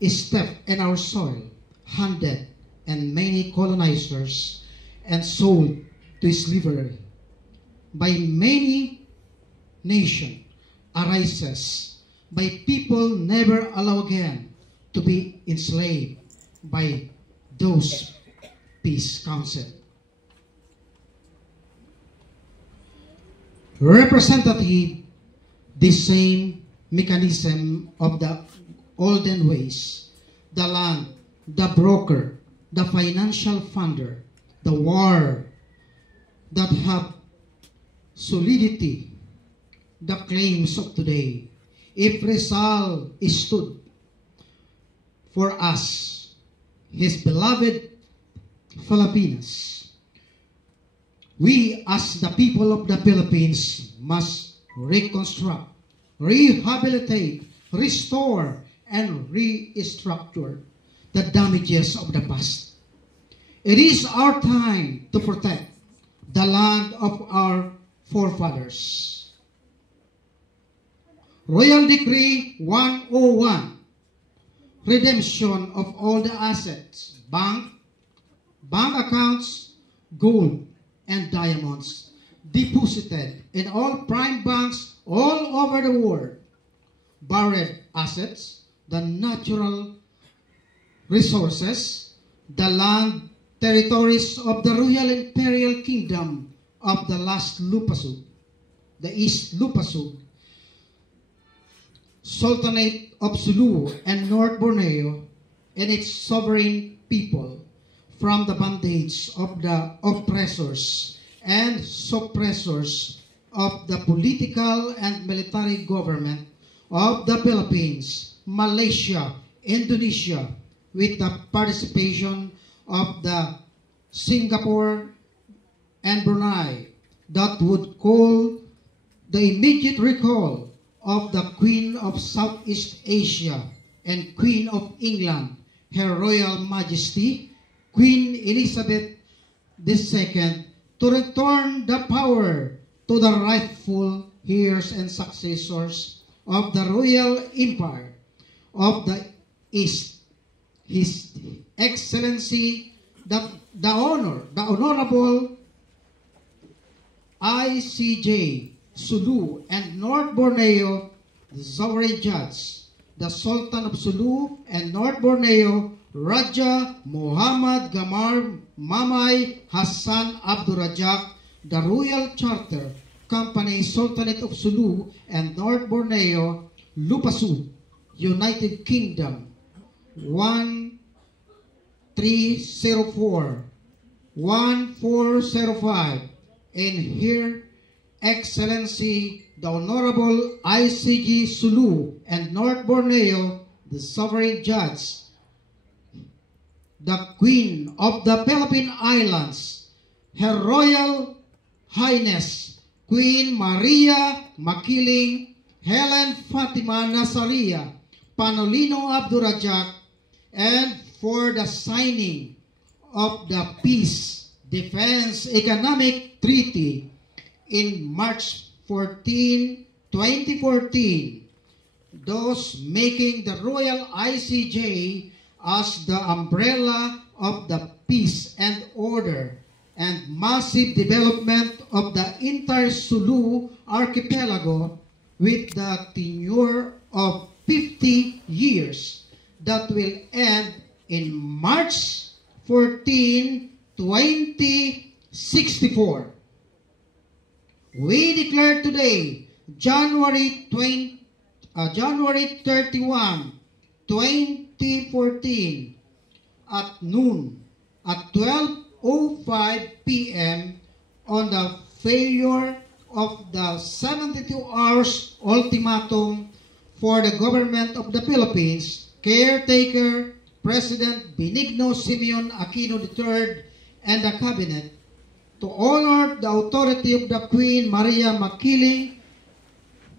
stepped in our soil, handed and many colonizers, and sold to slavery. By many nations arises by people never allowed again to be enslaved by those peace council. Representative the same mechanism of the olden ways, the land, the broker, the financial funder, the war that have solidity, the claims of today. If Rizal stood for us, his beloved Filipinas, we as the people of the Philippines must reconstruct, rehabilitate, restore, and restructure the damages of the past. It is our time to protect the land of our forefathers. Royal Decree 101, redemption of all the assets, bank accounts, gold, and diamonds deposited in all prime banks all over the world, buried assets, the natural resources, the land territories of the Royal Imperial Kingdom of the last Lupasug, the East Lupasug, Sultanate of Sulu and North Borneo, and its sovereign people from the bondage of the oppressors and suppressors of the political and military government of the Philippines, Malaysia, Indonesia, with the participation of the Singapore and Brunei, that would call the immediate recall of the Queen of Southeast Asia and Queen of England, Her Royal Majesty, Queen Elizabeth II, to return the power to the rightful heirs and successors of the Royal Empire of the East. His Excellency, the Honorable ICJ Sulu and North Borneo, the sovereign judge, the Sultan of Sulu and North Borneo, Raja Muhammad Gamar Mamay Hassan Abdurrajak, the Royal Charter Company, Sultanate of Sulu and North Borneo, Lupasug, United Kingdom, 1304-1405, and Her Excellency, the Honorable ICJ Sulu and North Borneo, the Sovereign Judge, the Queen of the Philippine Islands, Her Royal Highness, Queen Maria Makiling Helen Fatima Nazaria Panolino Abdurrajak, and for the signing of the Peace, Defense, Economic Treaty in March 14, 2014, thus making the Royal ICJ as the umbrella of the peace and order and massive development of the entire Sulu archipelago with the tenure of 50 years that will end in March 14, 2064. We declare today, January 31, 2014, at noon, at 12:05 p.m. on the failure of the 72 hours ultimatum for the government of the Philippines, caretaker President Benigno Simeon Aquino III and the cabinet, to honor the authority of the Queen Maria Makiling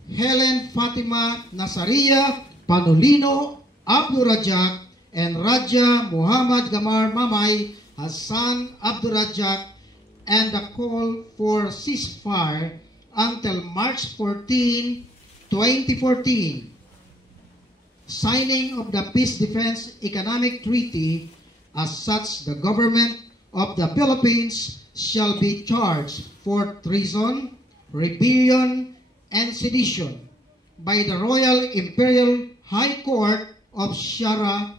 Helen Fatima Nazaria Panolino Abdurrajak and Raja Muhammad Gamar Mamay Hassan Abdurrajak, and the call for ceasefire until March 14, 2014. Signing of the Peace Defense Economic Treaty. As such, the government of the Philippines shall be charged for treason, rebellion, and sedition, by the Royal Imperial High Court of Shara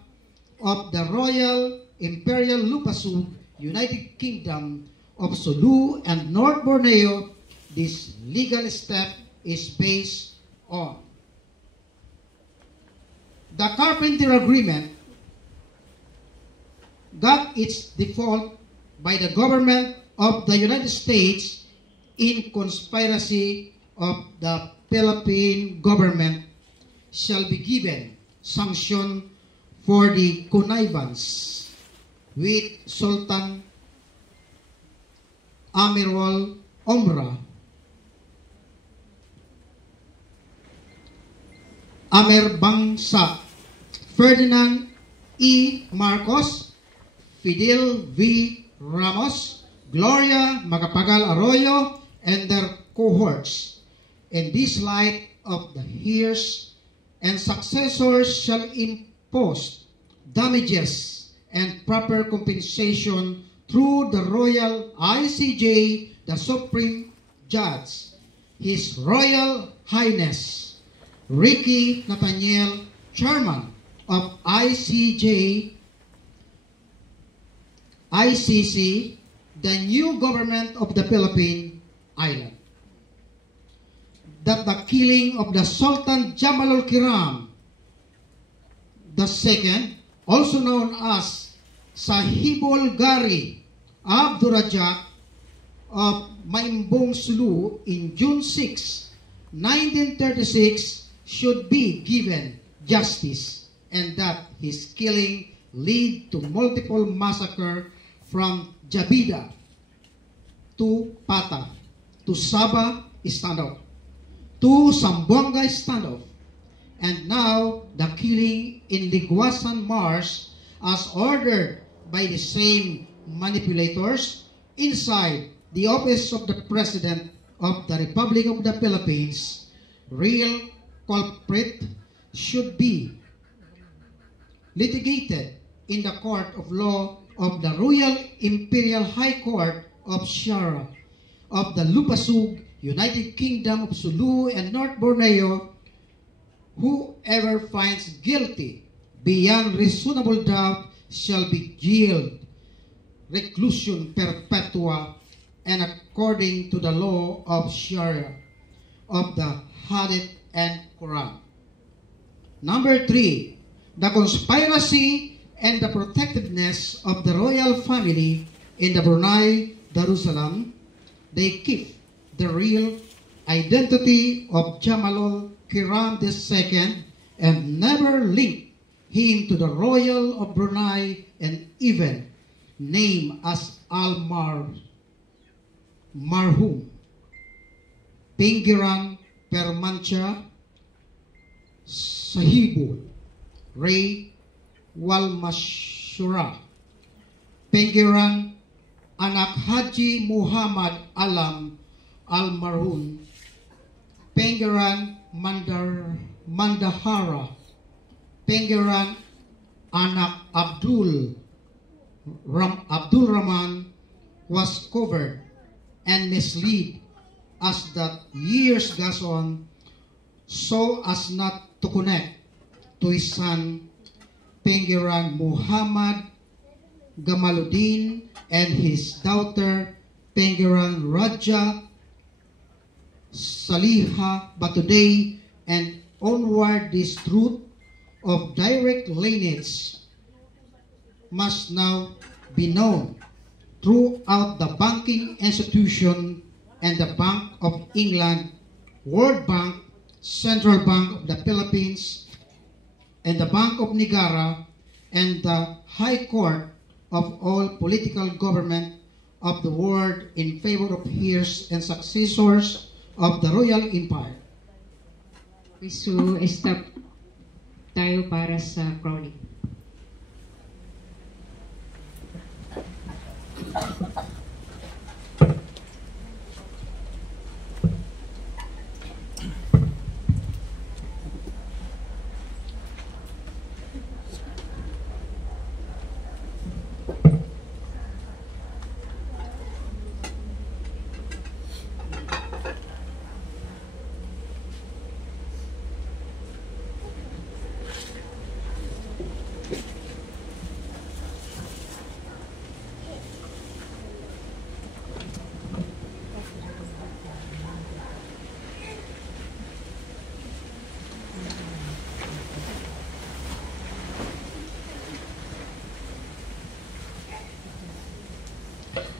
of the Royal Imperial Lupasug, United Kingdom of Sulu and North Borneo. This legal step is based on the Carpenter Agreement got its default by the government of the United States in conspiracy of the Philippine government shall be given sanction for the connivance with Sultan Amirul Omra, Amer Bangsa, Ferdinand E. Marcos, Fidel V. Ramos, Gloria Macapagal Arroyo, and their cohorts. In this light of the heirs and successors shall impose damages and proper compensation through the Royal ICJ, the Supreme Judge, His Royal Highness Ricky Nathaniel, Chairman of ICC, the new government of the Philippine Island. That the killing of the Sultan Jamalul Kiram II, also known as Sahibul Gari Abdurrajak of Maimbong Sulu in June 6, 1936 should be given justice, and that his killing lead to multiple massacre from Jabida to Pata to Sabah standoff to Zamboanga standoff, and now the killing in Liguasan Marsh as ordered by the same manipulators inside the office of the President of the Republic of the Philippines. Real culprit should be litigated in the court of law of the Royal Imperial High Court of Shara of the Lupasug, United Kingdom of Sulu and North Borneo. Whoever finds guilty beyond reasonable doubt shall be jailed, reclusion perpetua, and according to the law of Sharia of the Hadith and Quran. Number 3, the conspiracy and the protectiveness of the royal family in the Brunei Darussalam. They keep the real identity of Jamalul Kiram II and never link him to the royal of Brunei, and even name as Marhum Pengiran Permancha Sahibul Ray Walmashura Pengiran anak Haji Muhammad Alam Almarhum Pengiran Mandahara Pengiran anak Abdul Rahman was covered and misled as the years goes on, so as not to connect to his son Pengiran Muhammad Gamaluddin and his daughter Pengiran Raja Saliha. But today and onward, this truth of direct lineage must now be known throughout the banking institution and the Bank of England, World Bank, Central Bank of the Philippines, and the Bank of Negara, and the High Court of all political government of the world in favor of heirs and successors of the Royal Empire. So, stop tayo para sa crowning.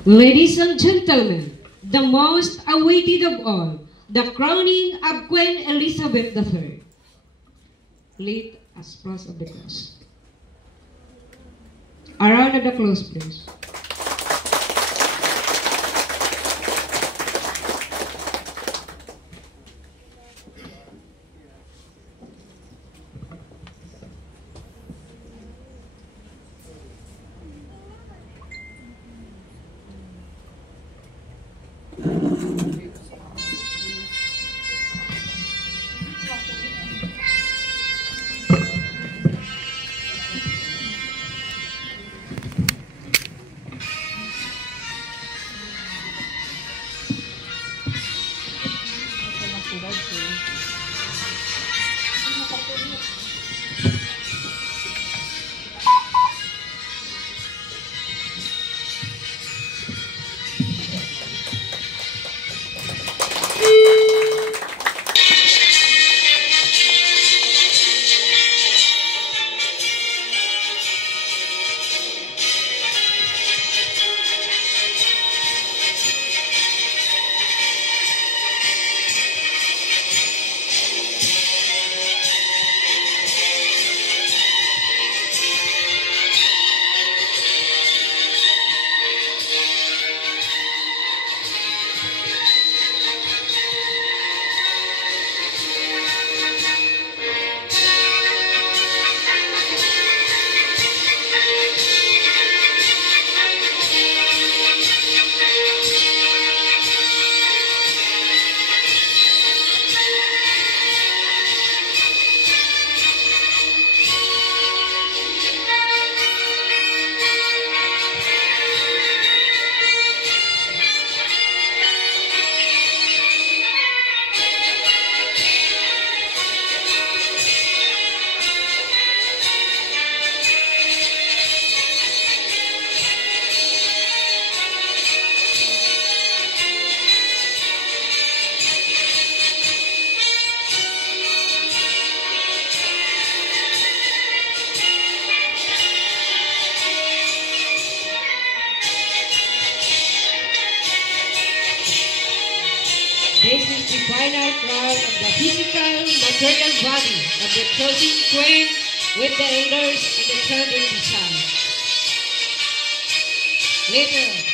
Ladies and gentlemen, the most awaited of all, the crowning of Queen Elizabeth III. Lead as cross of the cross. A round of applause, please. This is the final crown of the physical, material body of the chosen queen with the elders and the children beside. Later,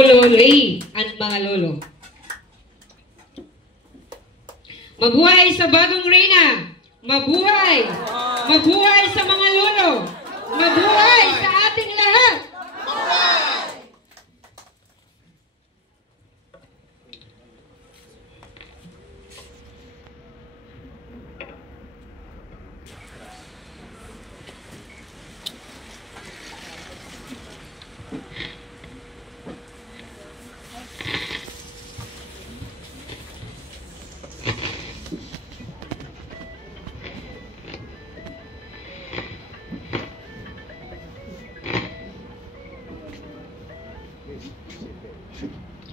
Lolo at mga lolo. Mabuhay sa bagong reyna! Mabuhay! Mabuhay sa mga lolo! Mabuhay sa ating lahat!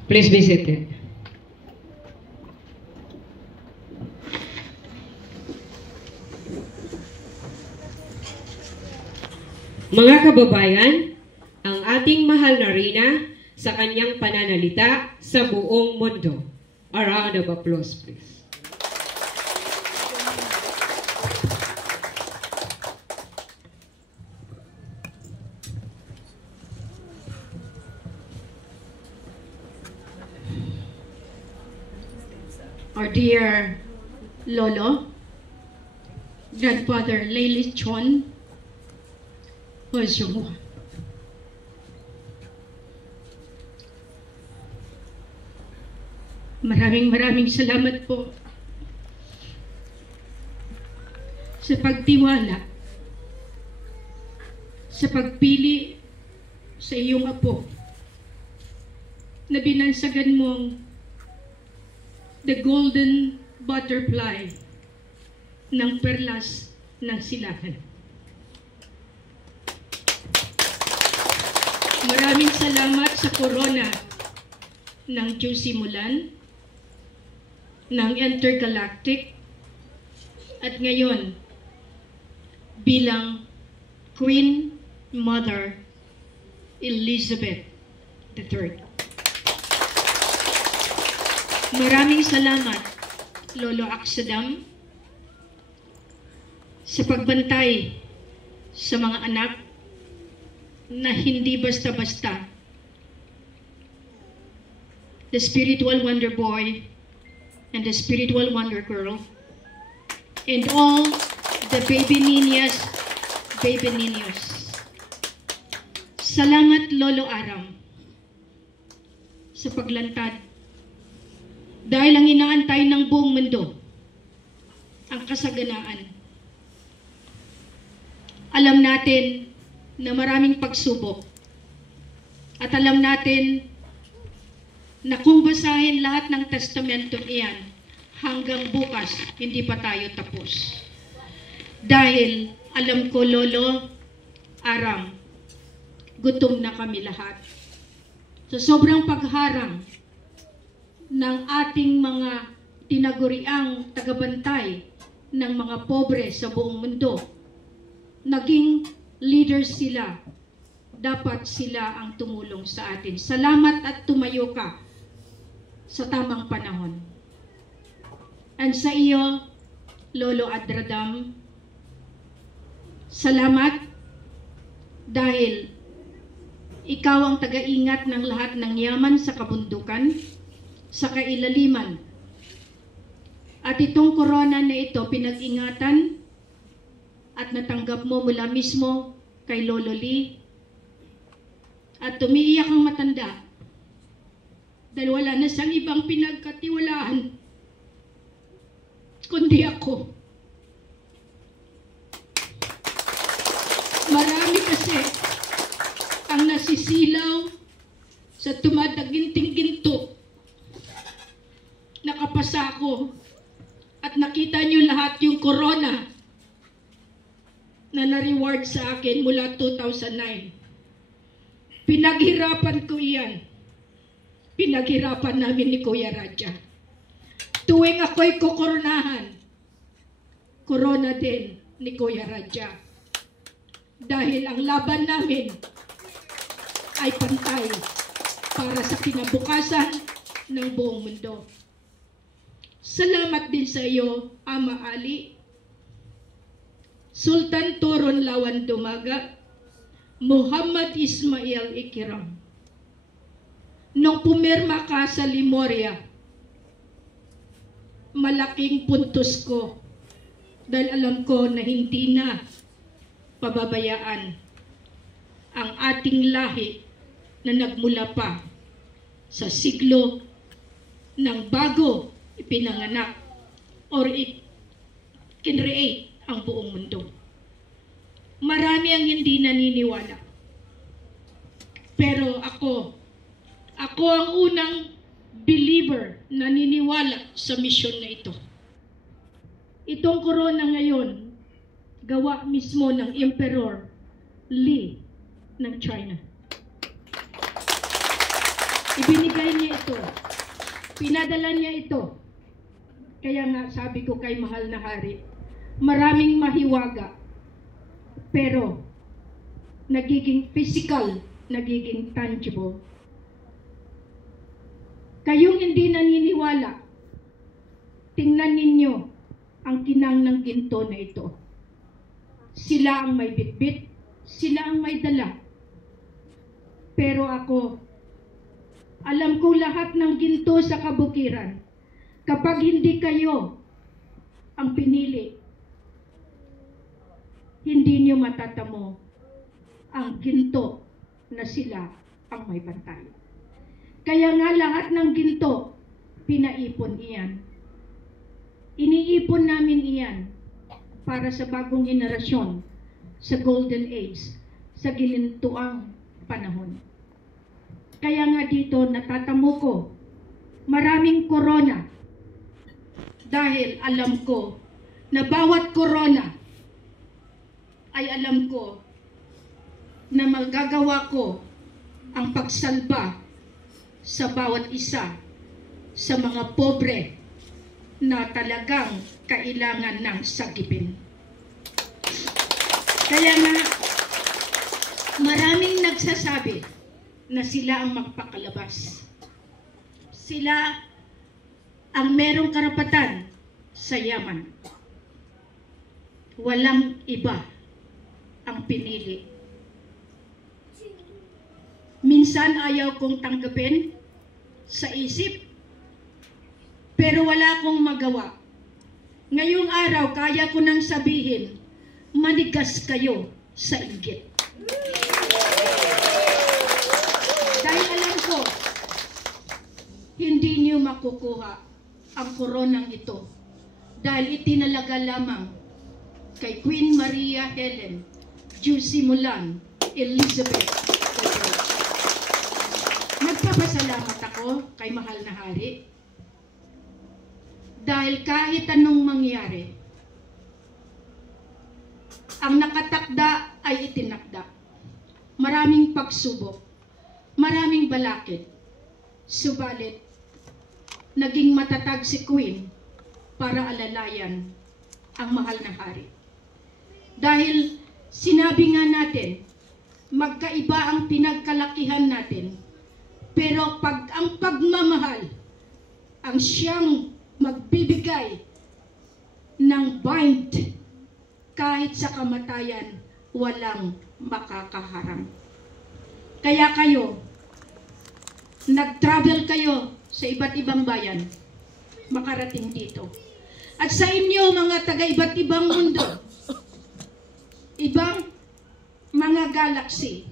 Please be seated. Mga kababayan, ang ating mahal na reyna sa kanyang pananalita sa buong mundo. A round of applause, please. Our dear Lolo, Grandfather Lely Chon, Hojong. Maraming salamat po sa pagtiwala, sa pagpili sa iyong apo na binansagan mong the golden butterfly ng perlas ng silangan. Maraming salamat sa corona ng Juicy Mulan, ng Intergalactic, at ngayon bilang Queen Mother Elizabeth III. Maraming salamat, Lolo Aksadam, sa pagbantay sa mga anak na hindi basta-basta. The spiritual wonder boy and the spiritual wonder girl and all the baby niños. Salamat, Lolo Aram, sa paglantad. Dahil ang inaantay ng buong mundo, ang kasaganaan. Alam natin na maraming pagsubok. At alam natin na kung basahin lahat ng testamento iyan, hanggang bukas, hindi pa tayo tapos. Dahil alam ko, Lolo Aram, gutom na kami lahat. Sa sobrang pagharang ng ating mga tinaguriang tagabantay ng mga pobre sa buong mundo, naging leaders sila. Dapat sila ang tumulong sa atin. Salamat at tumayo ka sa tamang panahon. And sa iyo, Lolo Adradam, salamat dahil ikaw ang taga-ingat ng lahat ng yaman sa kabundukan, sa kailaliman. At itong corona na ito, pinag-ingatan at natanggap mo mula mismo kay Lolo Lee. At tumiiyak ang matanda dahil wala na siyang ibang pinagkatiwalaan kundi ako. Marami kasi ang nasisilaw sa tumataginting-ginto. Nakapasa ako at nakita niyo lahat yung corona na na-reward sa akin mula 2009. Pinaghirapan ko iyan. Pinaghirapan namin ni Kuya Raja. Tuwing ako'y kukoronahan, corona din ni Kuya Raja. Dahil ang laban namin ay pantay para sa kinabukasan ng buong mundo. Salamat din sa iyo, Ama Ali, Sultan Toron Lawan Dumaga, Muhammad Ismail Ikiram. Nung pumirma ka sa Limoria, malaking puntos ko dahil alam ko na hindi na pababayaan ang ating lahi na nagmula pa sa siglo ng bago ipinanganak or kinreate ang buong mundo. Marami ang hindi naniniwala. Pero ako ang unang believer na naniniwala sa misyon na ito. Itong corona ngayon, gawa mismo ng Emperor Li ng China. Ibinigay niya ito. Pinadala niya ito. Kaya nga sabi ko kay Mahal na Hari, maraming mahiwaga, pero nagiging physical, nagiging tangible. Kayong hindi naniniwala, tingnan ninyo ang kinang ng ginto na ito. Sila ang may bitbit, sila ang may dala. Pero ako, alam ko lahat ng ginto sa kabukiran. Kapag hindi kayo ang pinili, hindi niyo matatamo ang ginto na sila ang may bantay. Kaya nga lahat ng ginto, pinaipon iyan. Iniipon namin iyan para sa bagong henerasyon, sa golden age, sa ginintuang panahon. Kaya nga dito natatamo ko maraming corona dahil alam ko na bawat corona ay alam ko na magagawa ko ang pagsalba sa bawat isa sa mga pobre na talagang kailangan ng sagipin. Kaya nga, maraming nagsasabi na sila ang magpakalabas. Sila ang merong karapatan sa yaman. Walang iba ang pinili. Minsan ayaw kong tanggapin sa isip, pero wala akong magawa. Ngayong araw, kaya ko nang sabihin, manigas kayo sa inggit. Dahil alam ko, hindi niyo makukuha ang koronang ito dahil itinalaga lamang kay Queen Maria Helen, Juicy Mulan, Elizabeth. Nagpapasalamat ako kay mahal na hari dahil kahit anong mangyari, ang nakatakda ay itinakda. Maraming pagsubok, maraming balakid, subalit naging matatag si Queen para alalayan ang mahal na hari. Dahil sinabi nga natin, magkaiba ang pinagkalakihan natin, pero ang pagmamahal ang siyang magbibigay ng bind kahit sa kamatayan walang makakaharang. Kaya kayo, nag-travel kayo sa iba't ibang bayan, makarating dito. At sa inyo mga taga iba't ibang mundo, ibang mga galaxy,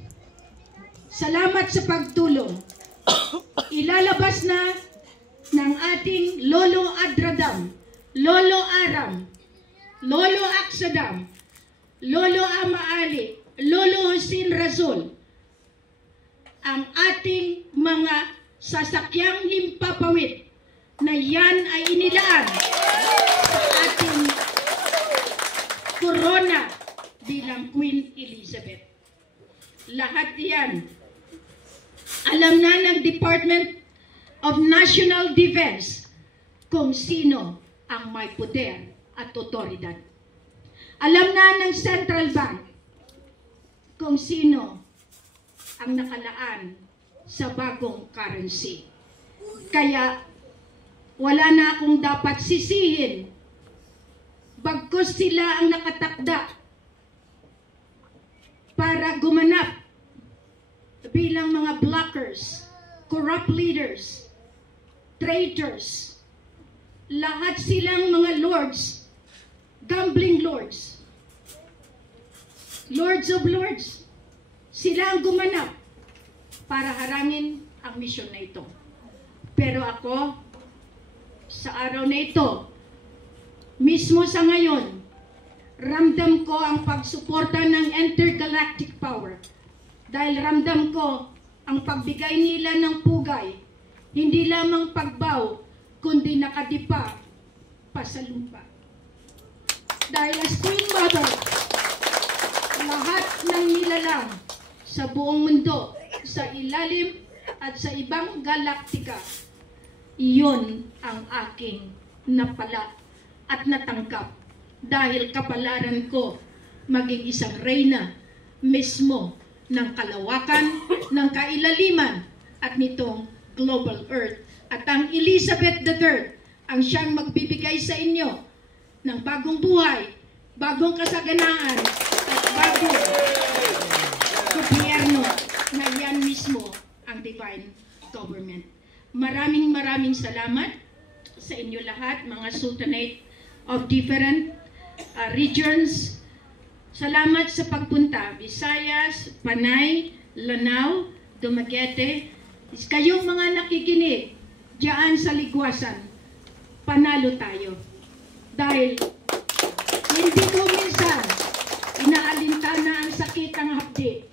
salamat sa pagtulong. Ilalabas na ng ating Lolo Adradam, Lolo Aram, Lolo Aksadam, Lolo Amaali, Lolo Husin Razul, ang ating mga sasakyang himpapawid na yan ay inilaan sa ating corona bilang Queen Elizabeth. Lahat yan, alam na ng Department of National Defense kung sino ang may poder at otoridad. Alam na ng Central Bank kung sino ang nakalaan sa bagong currency. Kaya wala na akong dapat sisihin bagkus sila ang nakatakda para gumanap bilang mga blockers, corrupt leaders, traitors. Lahat silang mga lords, gambling lords, lords of lords. Sila ang gumanap para harangin ang misyon na ito. Pero ako, sa araw na ito, mismo sa ngayon, ramdam ko ang pagsuporta ng intergalactic power. Dahil ramdam ko ang pagbigay nila ng pugay, hindi lamang pagbaw, kundi nakadipa pa sa lupa. Dahil as Queen Mother, lahat ng nilalang sa buong mundo, sa ilalim at sa ibang galaktika, iyon ang aking napala at natanggap dahil kapalaran ko maging isang reyna mismo ng kalawakan, ng kailaliman at nitong global earth. At ang Elizabeth III ang siyang magbibigay sa inyo ng bagong buhay, bagong kasaganaan at bagong gobyerno na yan mismo ang divine government. Maraming salamat sa inyo lahat, mga Sultanate of different regions. Salamat sa pagpunta, Visayas, Panay, Lanao, Dumaguete. Kayong mga nakikinig diyan sa Ligwasan, panalo tayo. Dahil hindi ko minsan inaalintana ang sakit ng hapdi.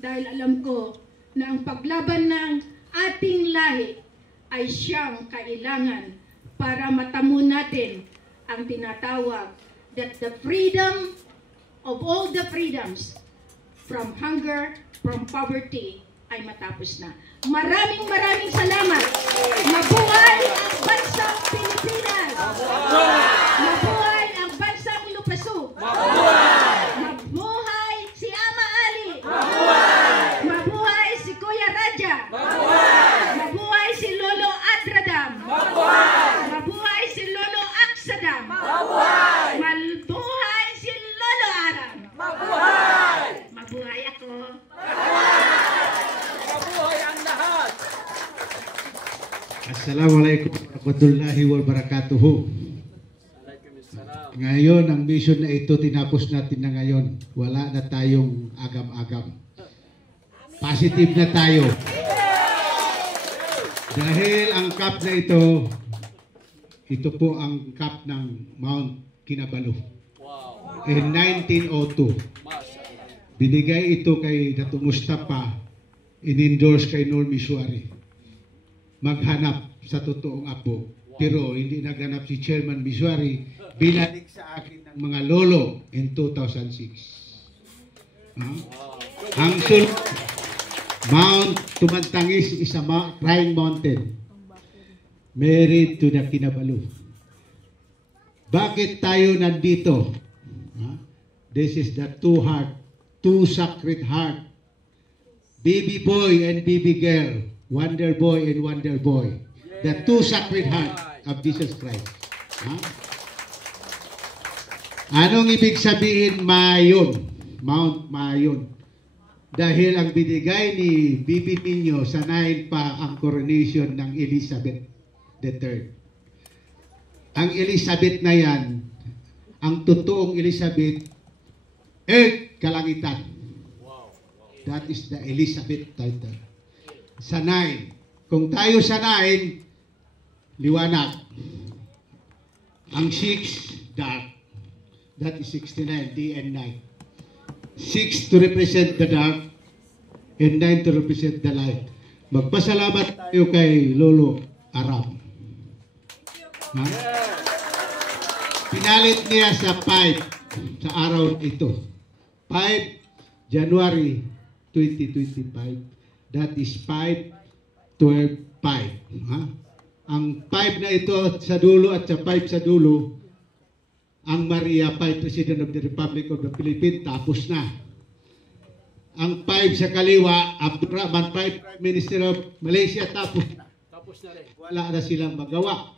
Dahil alam ko na ang paglaban ng ating lahi ay siyang kailangan para matamo natin ang tinatawag that the freedom of all the freedoms from hunger, from poverty ay matapos na. Maraming salamat. Mabuhay ang bansang Pilipinas. Mabuhay ang bansang Lupaso. Mabuhay si Ama Ali. Mabuhay si Kuya Raja. Mabuhay si Lolo Adradam. Mabuhay si Lolo Aksadam. Mabuhay si Lolo Aram. Mabuhay ako. Assalamualaikum warahmatullahi wabarakatuh. Ngayon, ang mission na ito, tinapos natin na ngayon. Wala na tayong agam-agam. Positive na tayo. Dahil ang cup na ito po ang cup ng Mount Kinabalu. In 1902. Binigay ito kay Dato' Mustafa, in-endorse kay Noel Misuari. Maghanap sa totoong apo. Pero hindi naghanap si Chairman Misuari, binalik sa akin ng mga lolo in 2006. Ang sulok, Mount Tumantangis is a crying mountain married to the Kinabalu. Bakit tayo nandito? This is the two sacred heart. Baby boy and baby girl. Wonder boy and wonder boy. The two sacred heart of Jesus Christ. Anong ibig sabihin Mayon? Mount Mayon. Dahil ang binigay ni Bibi Niño, sanayin pa ang coronation ng Elizabeth III. Ang Elizabeth na yan, ang totoong Elizabeth, Earth, kalangitan. That is the Elizabeth title. Sanayin. Kung tayo sanayin, liwanag. Ang 6, dark. That is 69, day and night. 6 to represent the dark, and 9 to represent the light. Magpasalamat tayo kay Lolo Aram. Pinalit niya sa 5 sa araw ito. 5 January 2025. That is 5-12-5. Ang 5 na ito sa dulo at sa 5 sa dulo, ang Maria 5, President of the Republic of the Philippines, tapos na. Ang 5 sa kaliwa, Abdurrahman 5, Prime Minister of Malaysia, tapos na. Tapos na rin. Wala na silang magawa.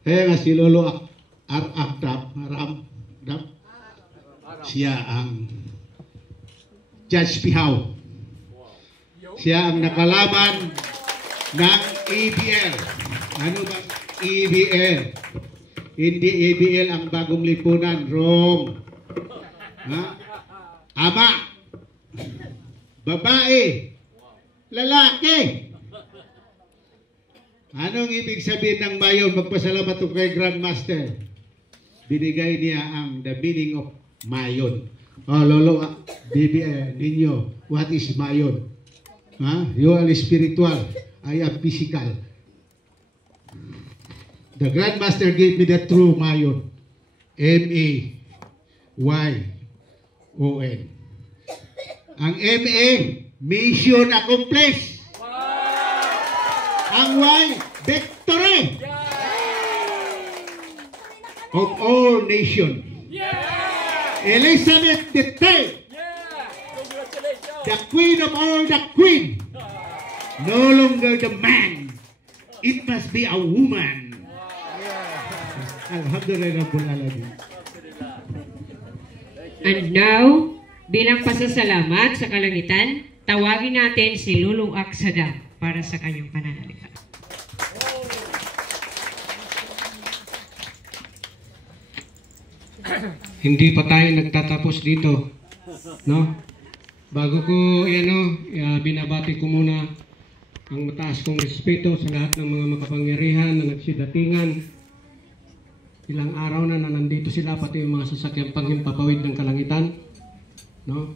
Kaya nga si Lolo Aram, siya ang Judge Pihaw. Siya ang nakalaban ng EBL. Ano ba EBL? Hindi EBL ang bagong lipunan. Wrong. Ama. Babae. Lalaki. Anong ibig sabihin ng Mayon? Magpasalamat ko kay Grandmaster. Binigay niya ang the meaning of Mayon. Lolo, Bibi Niño, what is Mayon? You are spiritual, I am physical. The Grandmaster gave me the true Mayon. M-A-Y-O-N. Ang M-A, mission accomplished. Ang Y, victory. Of all nations. Elizabeth III. The queen of all the queen. No longer the man. It must be a woman. Alhamdulillah. And now, bilang pasasalamat sa kalangitan, tawagin natin si Lolo Aksadam para sa kanyang pananalita. Hindi pa tayo nagtatapos dito, no? Bago ko binabati ko muna ang mataas kong respeto sa lahat ng mga makapangyarihan na nagsidatingan. Ilang araw na nandito sila, pati yung mga sasakyang panghimpapawid ng kalangitan, no?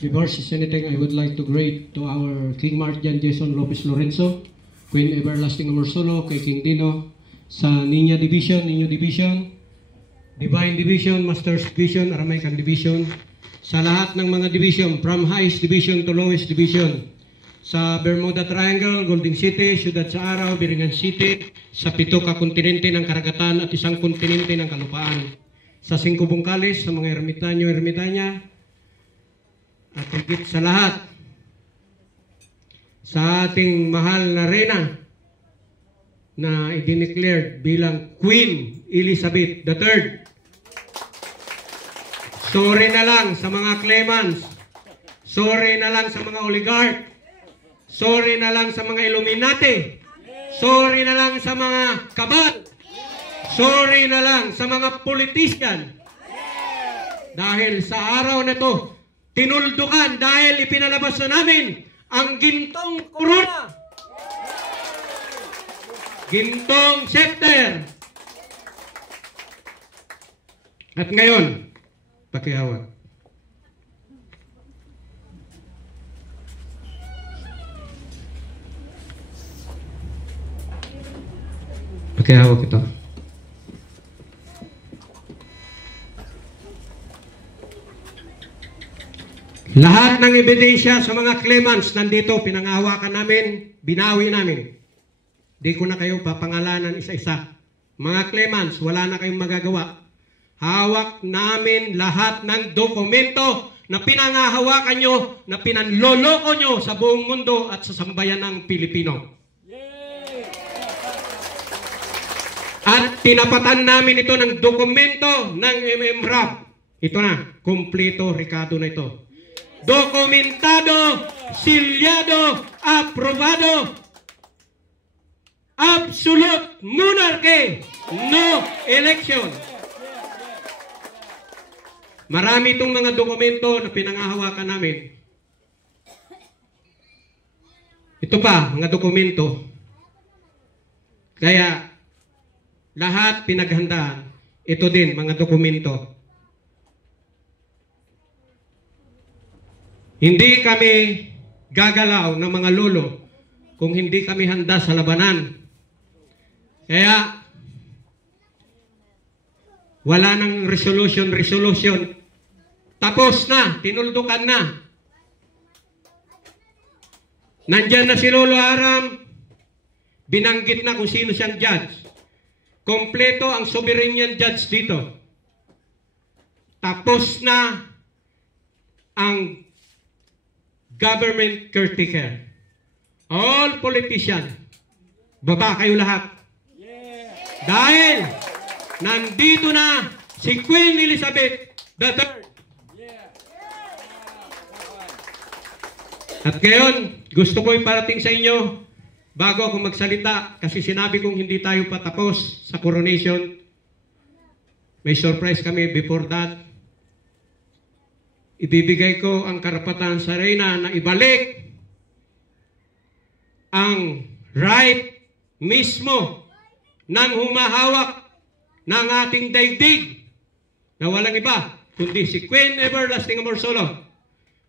before anything, I would like to greet to our King Marjan Jason Lopez Lorenzo, Queen Everlasting Amorsolo, kay King Dino, sa Niño Division, Divine Division, Masters Division, Aramaican Division, sa lahat ng mga division, from highest division to lowest division, sa Bermuda Triangle, Golden City, Ciudad sa Araw, Biringan City, sa 7 kontinente ng karagatan at 1 kontinente ng kalupaan, sa 5 bungkalis, sa mga ermitanyo-ermitanya, at higit sa lahat, sa ating mahal na reyna na i-declared bilang Queen Elizabeth III. Sorry na lang sa mga claimants, sorry na lang sa mga oligarch, sorry na lang sa mga Illuminati, sorry na lang sa mga kabal, sorry na lang sa mga politician. Dahil sa araw na ito, tinuldukan dahil ipinalabas na namin ang gintong corona, gintong scepter. At ngayon, pakihawak. Pakihawak ito. Lahat ng ebidensya sa mga claimants nandito, pinangahawakan namin, binawi namin. Di ko na kayo papangalanan isa-isa. Mga claimants, wala na kayong magagawa. Hawak namin lahat ng dokumento na pinangahawakan nyo, na pinanloloko nyo sa buong mundo at sa sambayan ng Pilipino. At tinapatan namin ito ng dokumento ng MMRAP. Ito na, kumpleto, Ricardo na ito. Dokumentado, silyado, aprobado, absolute monarchy, no election. Marami itong mga dokumento na pinangahawakan namin. Ito pa, mga dokumento. Kaya, lahat pinaghandaan. Ito din, mga dokumento. Hindi kami gagalaw ng mga lolo kung hindi kami handa sa labanan. Kaya, wala nang resolution. Tapos na, tinuldukan na. Nandyan na si Lolo Aram, binanggit na kung sino siyang judge. Kompleto ang sovereign judge dito. Tapos na ang government caretaker. All politicians, baba kayo lahat. Dahil nandito na si Queen Elizabeth III. At ngayon, gusto ko iparating sa inyo, bago ako magsalita, kasi sinabi kong hindi tayo patapos sa coronation. May surprise kami before that. Ibibigay ko ang karapatan sa reyna na ibalik ang right mismo ng humahawak ng ating daigdig na walang iba kundi si Queen Everlasting Amorsolo.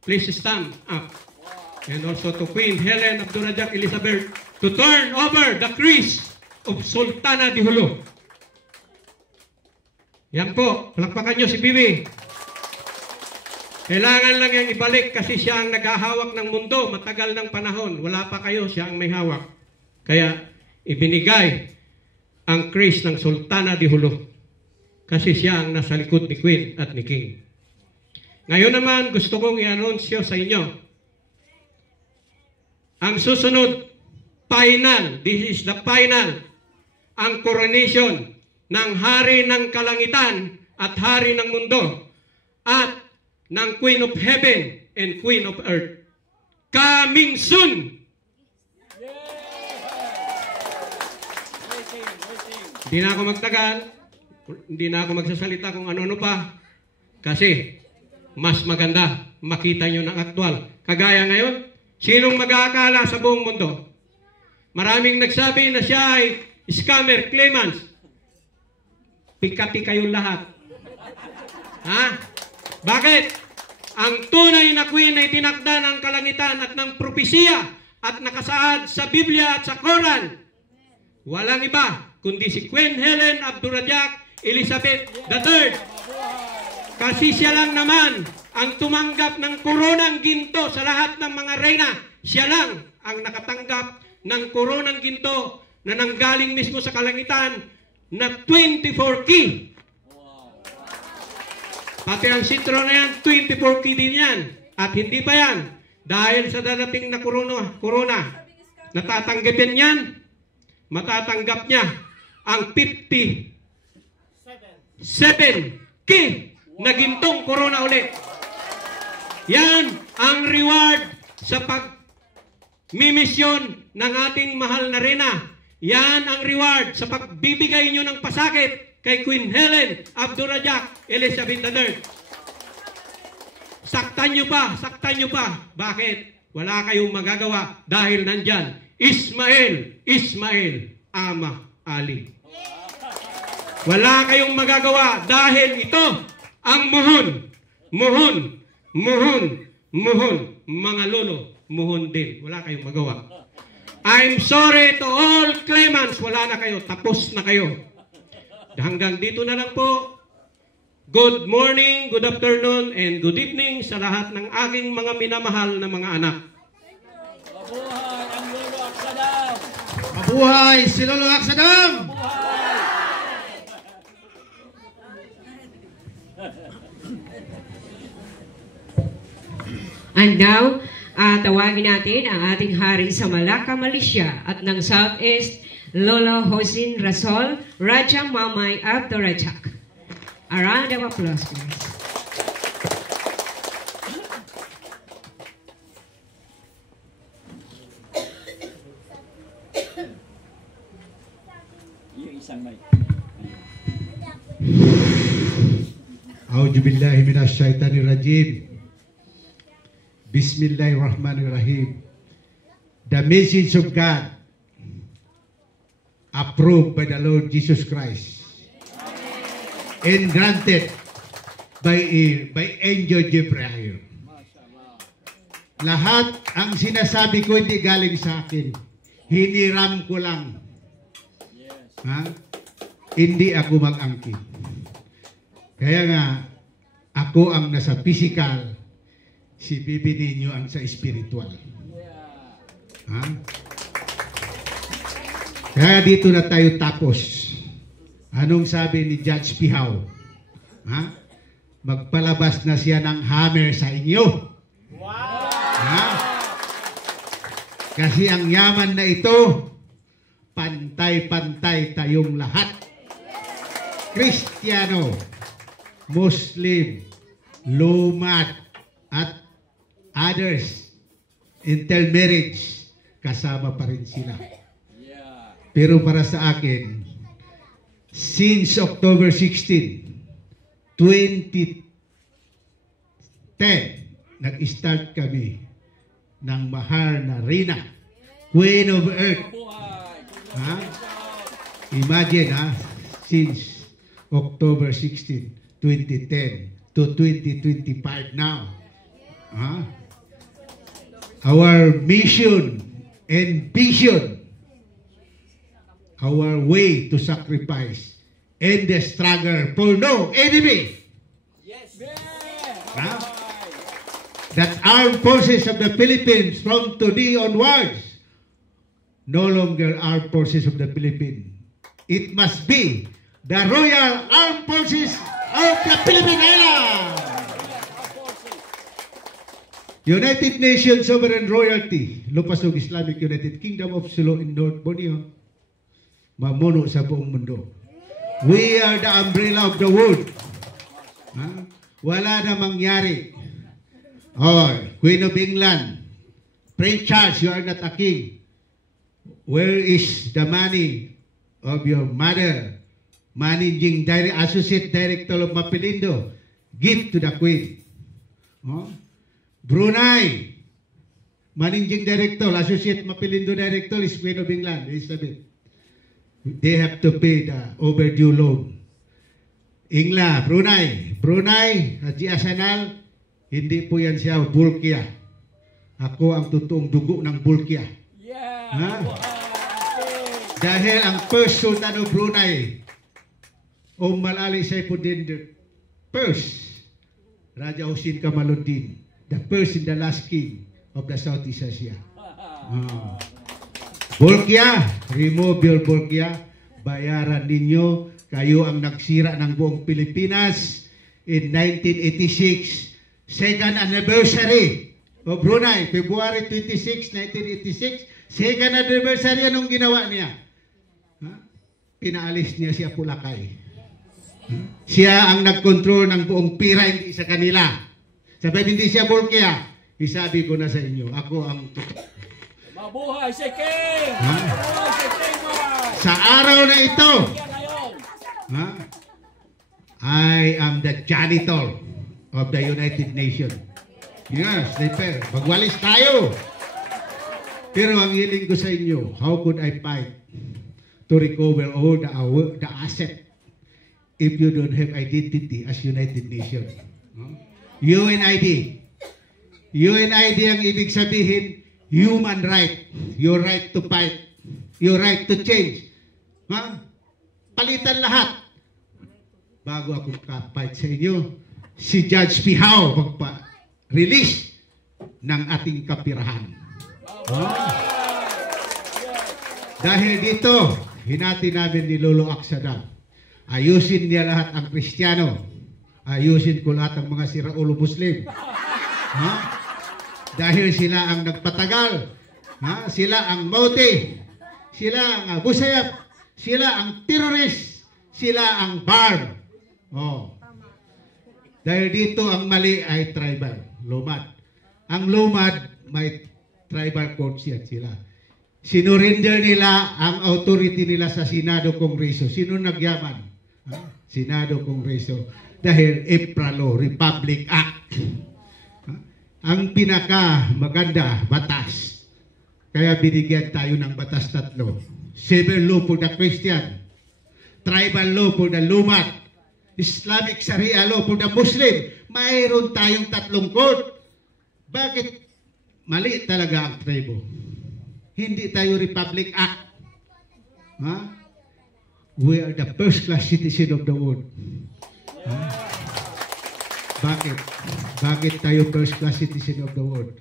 Please stand up. And also to Queen Helen Abdurrahman Elizabeth to turn over the crease of Sultana de Jolo. Yan po, palakpakan nyo si Bibi. Kailangan lang yung ibalik kasi siya ang naghahawak ng mundo matagal ng panahon. Wala pa kayo, siya ang may hawak. Kaya ibinigay ang crease ng Sultana de Jolo kasi siya ang nasa likod ni Queen at ni King. Ngayon naman gusto kong i-anunsyo sa inyo ang susunod, final, this is the final, ang coronation ng Hari ng Kalangitan at Hari ng Mundo at ng Queen of Heaven and Queen of Earth. Coming soon! Hindi na ako magtagal, hindi na ako magsasalita kung ano-ano pa, kasi mas maganda makita nyo ng aktual. Kagaya ngayon, sinong mag-aakala sa buong mundo? Maraming nagsabi na siya ay scammer, claimants. Pikati kayong lahat. Ha? Bakit? Ang tunay na queen ay tinakda ng kalangitan at ng propesiya at nakasaad sa Biblia at sa Quran. Walang iba kundi si Queen Helen Abdurrahman Elizabeth III. Kasi siya lang naman ang tumanggap ng koronang ginto sa lahat ng mga reyna. Siya lang ang nakatanggap ng koronang ginto na nanggaling mismo sa kalangitan na 24 key. Pati ang sitro na yan, 24 key din yan. At hindi pa yan. Dahil sa darating na corona, natatanggapin yan. Matatanggap niya ang 57 key na gintong corona ulit. Yan ang reward sa pagmimisyon ng ating mahal na reyna. Yan ang reward sa pagbibigay nyo ng pasakit kay Queen Helen Abdurrahman Elizabeth III. Saktan nyo pa. Bakit? Wala kayong magagawa dahil nandyan Ismael Ama Ali. Wala kayong magagawa dahil ito ang muhon, mga lolo, muhon din. Wala kayong magawa. I'm sorry to all claimants. Wala na kayo. Tapos na kayo. Hanggang dito na lang po. Good morning, good afternoon, and good evening sa lahat ng aking mga minamahal na mga anak. Mabuhay ang Lolo Aksadam! Mabuhay si Lolo Aksadam! And now, tawagin natin ang ating hari sa Malacca, Malaysia at ng Southeast, Lolo Hosin Rasol Raja Mamay Abdurrahman. A round of applause, please. Yung isang mic. A'udzubillahi minasyaitanirrajim. Bismillahirrahmanirrahim. The message of God approved by the Lord Jesus Christ and granted by Angel Gabriel. Lahat ang sinasabi ko hindi galing sa akin. Hiniram ko lang. Ha? Hindi ako mag-angkin. Kaya nga, ako ang nasa physical, si Bibi ninyo ang sa spiritual. Ha? Kaya dito na tayo tapos. Anong sabi ni Judge Pihaw? Ha? Magpalabas na siya ng hammer sa inyo. Ha? Kasi ang yaman na ito, pantay-pantay tayong lahat. Kristiyano, Muslim, Lumat, at others, intermarriage, kasama pa rin sila. Pero para sa akin, since October 16, 2010, nag-start kami ng mahal na Reyna, Queen of Earth. Ha? Imagine, ha? Since October 16, 2010 to 2025 now. Ha? Our mission and vision, our way to sacrifice and the struggle for no enemy. Yes. Huh? That armed forces of the Philippines from today onwards, no longer armed forces of the Philippines. It must be the Royal Armed Forces of the Philippine Islands. United Nations Sovereign Royalty, Lupasog Islamic United Kingdom of Sulu in North Borneo, mamuno sa buong mundo. We are the umbrella of the world. Ha? Wala na mangyari. Oh, Queen of England, Prince Charles, you are not a king. Where is the money of your mother, managing associate director of Mapilindo? Give to the Queen. Oh? Brunei, managing director, associate Mapilindo director is Queen of England, Elizabeth. They have to pay the overdue loan. Brunei, Haji Asanal, Hindi po yan siya Bulkia. Ako ang totoong dugo ng Bulkia. Yeah. Ha? Okay. Dahil ang first Sultan of Brunei, Malali Saifuddin the first, Raja Hussein Kamaluddin, the first and the last king of the Southeast Asia. Bulkia, remove your Bulkia, bayaran ninyo, kayo ang nagsira ng buong Pilipinas in 1986, second anniversary of Brunei, February 26, 1986, second anniversary, anong ginawa niya? Pinaalis niya si Apulakay. Siya ang nag-control ng buong pira, hindi sa kanila. Sabi, hindi siya Bulkia. Isabi ko na sa inyo, ako ang... Mabuhay si King! Mabuhay si King! Sa araw na ito, I am the janitor of the United Nations. Yes, sniper. Magwalis tayo. Pero ang hiling ko sa inyo, how could I fight to recover all the asset if you don't have identity as United Nations? UNID. UNID ang ibig sabihin, human right. Your right to fight. Your right to change. Palitan lahat. Bago ako ka-fight sa inyo, si Judge Pihao magpa-release ng ating kapirahan. Dahil dito, hinati namin ni Lolo Aksadam. Ayusin niya lahat ang Kristiyano. Ayusin ko lahat ang mga siraulo Muslim. Dahil sila ang nagpatagal. Sila ang Mauti. Sila ang Busayap. Sila ang terrorist. Sila ang barb. Dahil dito ang mali ay tribal. Lumad. Ang lumad may tribal courts yan sila. Sinurinder nila ang authority nila sa Senado Kongreso. Sino nagyaman? Senado Kongreso. Dahil EPRA Republic Act. Ang pinaka maganda batas. Kaya binigyan tayo ng batas 3. Civil law for the Christian, tribal law for the Lumad, Islamic Sharia law for the Muslim. Mayroon tayong 3 court. Bakit mali talaga ang tribo? Hindi tayo Republic Act. We are the first class citizen of the world. Bakit? Bakit tayo first class citizen of the world?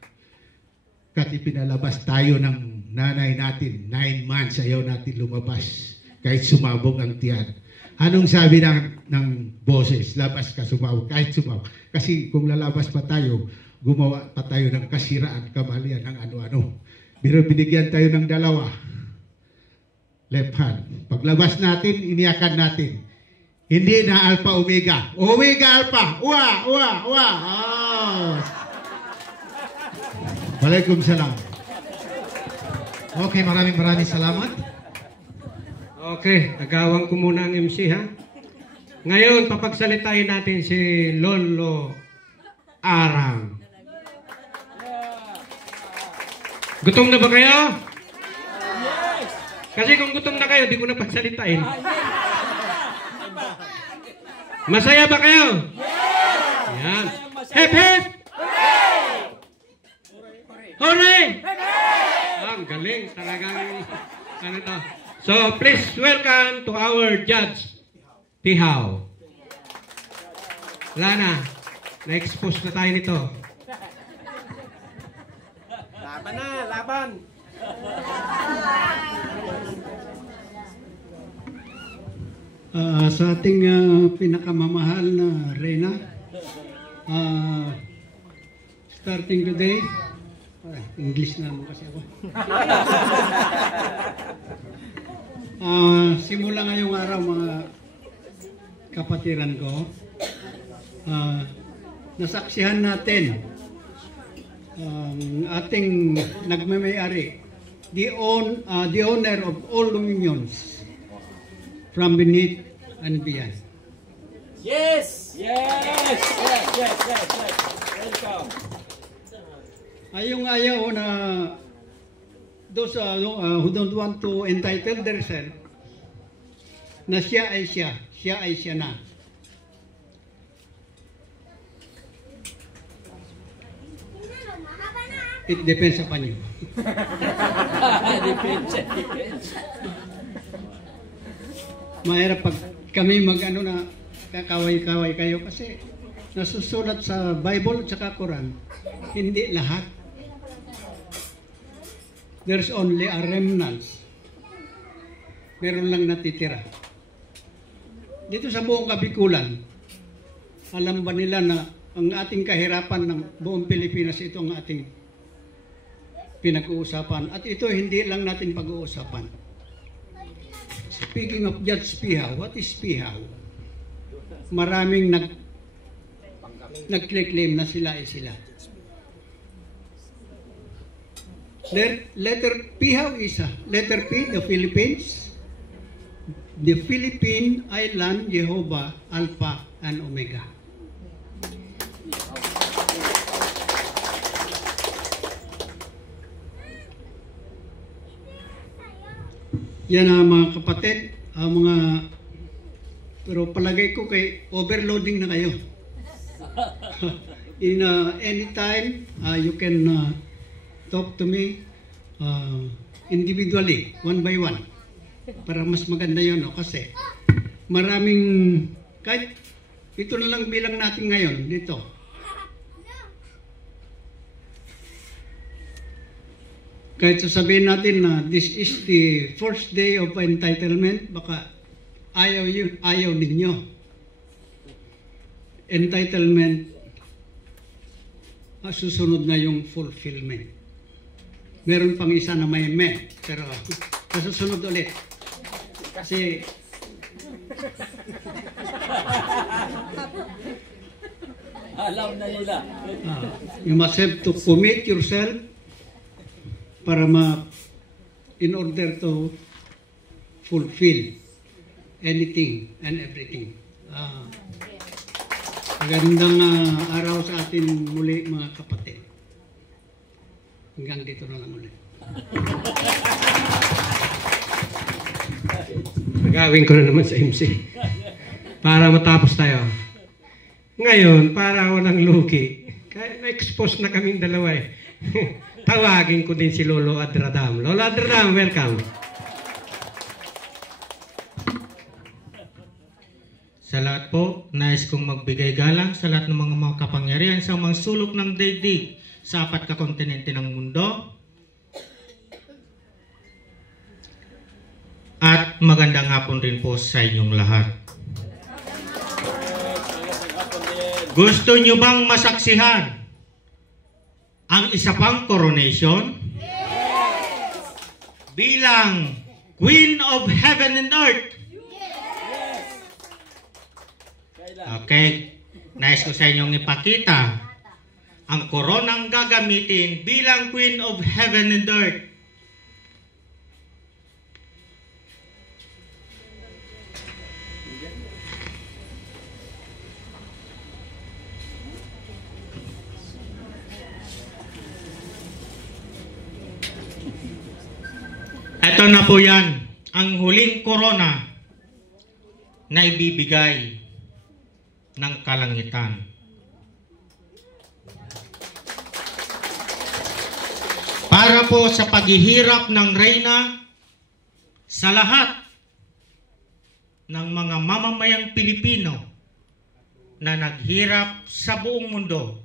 Kasi pinalabas tayo ng nanay natin, 9 months ayaw natin lumabas. Kahit sumabog ang tiyan. Anong sabi ng boses? Labas ka, sumabog. Kahit sumabog. Kasi kung lalabas pa tayo, gumawa pa tayo ng kasiraan, kamalian, ng ano-ano. Pero binigyan tayo ng 2. Left hand. Paglabas natin, iniyakan natin. Hindi na alpha omega. Omega alpha. Uwa, uwa, uwa. Waalaikumsalam. Okay, maraming salamat. Okay, agawang ko muna ang MC ha. Ngayon, papagsalitain natin si Lolo Arang. Gutom na ba kayo? Yes! Kasi kung gutom na kayo, di ko na pagsalitain. Masaya ba kayo? Yes! Yan. Hip hip! Hooray! Ang galing talagang ano to. So please welcome to our Judge Pihao. Wala na. Na-expose na tayo nito. Laban na, laban. Sa ating pinakamamahal na Reyna, starting today, English na naman kasi ako. Simula ngayong araw mga kapatiran ko, nasaksihan natin ang ating nagmamayari, the owner of all dominions from beneath and beyond. Yes! Yes! Yes! Yes! Yes! Yes! Welcome! Ayaw na those who don't want to entitle themselves na siya ay siya na. It depends upon you. Depends. Mahirap pag kami mag-ano na kakaway-kaway kayo kasi nasusulat sa Bible at saka Quran. Hindi lahat. There's only a remnant. Meron lang natitira. Dito sa buong Kabikulan, alam ba nila na ang ating kahirapan ng buong Pilipinas, ito ang ating pinag-uusapan. At ito hindi lang natin pag-uusapan. Speaking of Judge Pihaw, what is Pihaw? Maraming nag-claim na sila ay sila. Letter Pihaw is letter P, the Philippines. The Philippine Island, Jehovah, Alpha and Omega. Yan ang mga kapatid, pero palagay ko kay overloading na kayo. In anytime, you can talk to me individually, one by one. Para mas maganda yun, no? Kasi maraming, kahit ito na lang bilang natin ngayon, dito. Kahit sasabihin natin na this is the first day of entitlement, baka ayaw ninyo. Entitlement, susunod na yung fulfillment. Meron pang isa na may pero susunod ulit. Kasi alam na nila. You must have to commit yourself para in order to fulfill anything and everything. Magandang araw sa atin muli mga kapatid. Hanggang dito na lang ulit. Nagawin ko na naman sa MC. Para matapos tayo. Ngayon, para walang lugi. Kaya na-expose na kaming dalawa eh. Tawagin ko din si Lolo Adradam. Lolo Adradam, welcome. Sa lahat po, nais kong magbigay galang sa lahat ng mga kapangyarihan sa mga sulok ng daigdig sa 4 kakontinente ng mundo. At magandang hapon rin po sa inyong lahat. Gusto nyo bang masaksihan ang isa pang coronation? Yes! Bilang Queen of Heaven and Earth? Yes! Okay, nais ko sa inyong ipakita ang koronang gagamitin bilang Queen of Heaven and Earth. Ito na po yan, ang huling korona na ibibigay ng kalangitan. Para po sa paghihirap ng reyna sa lahat ng mga mamamayang Pilipino na naghirap sa buong mundo.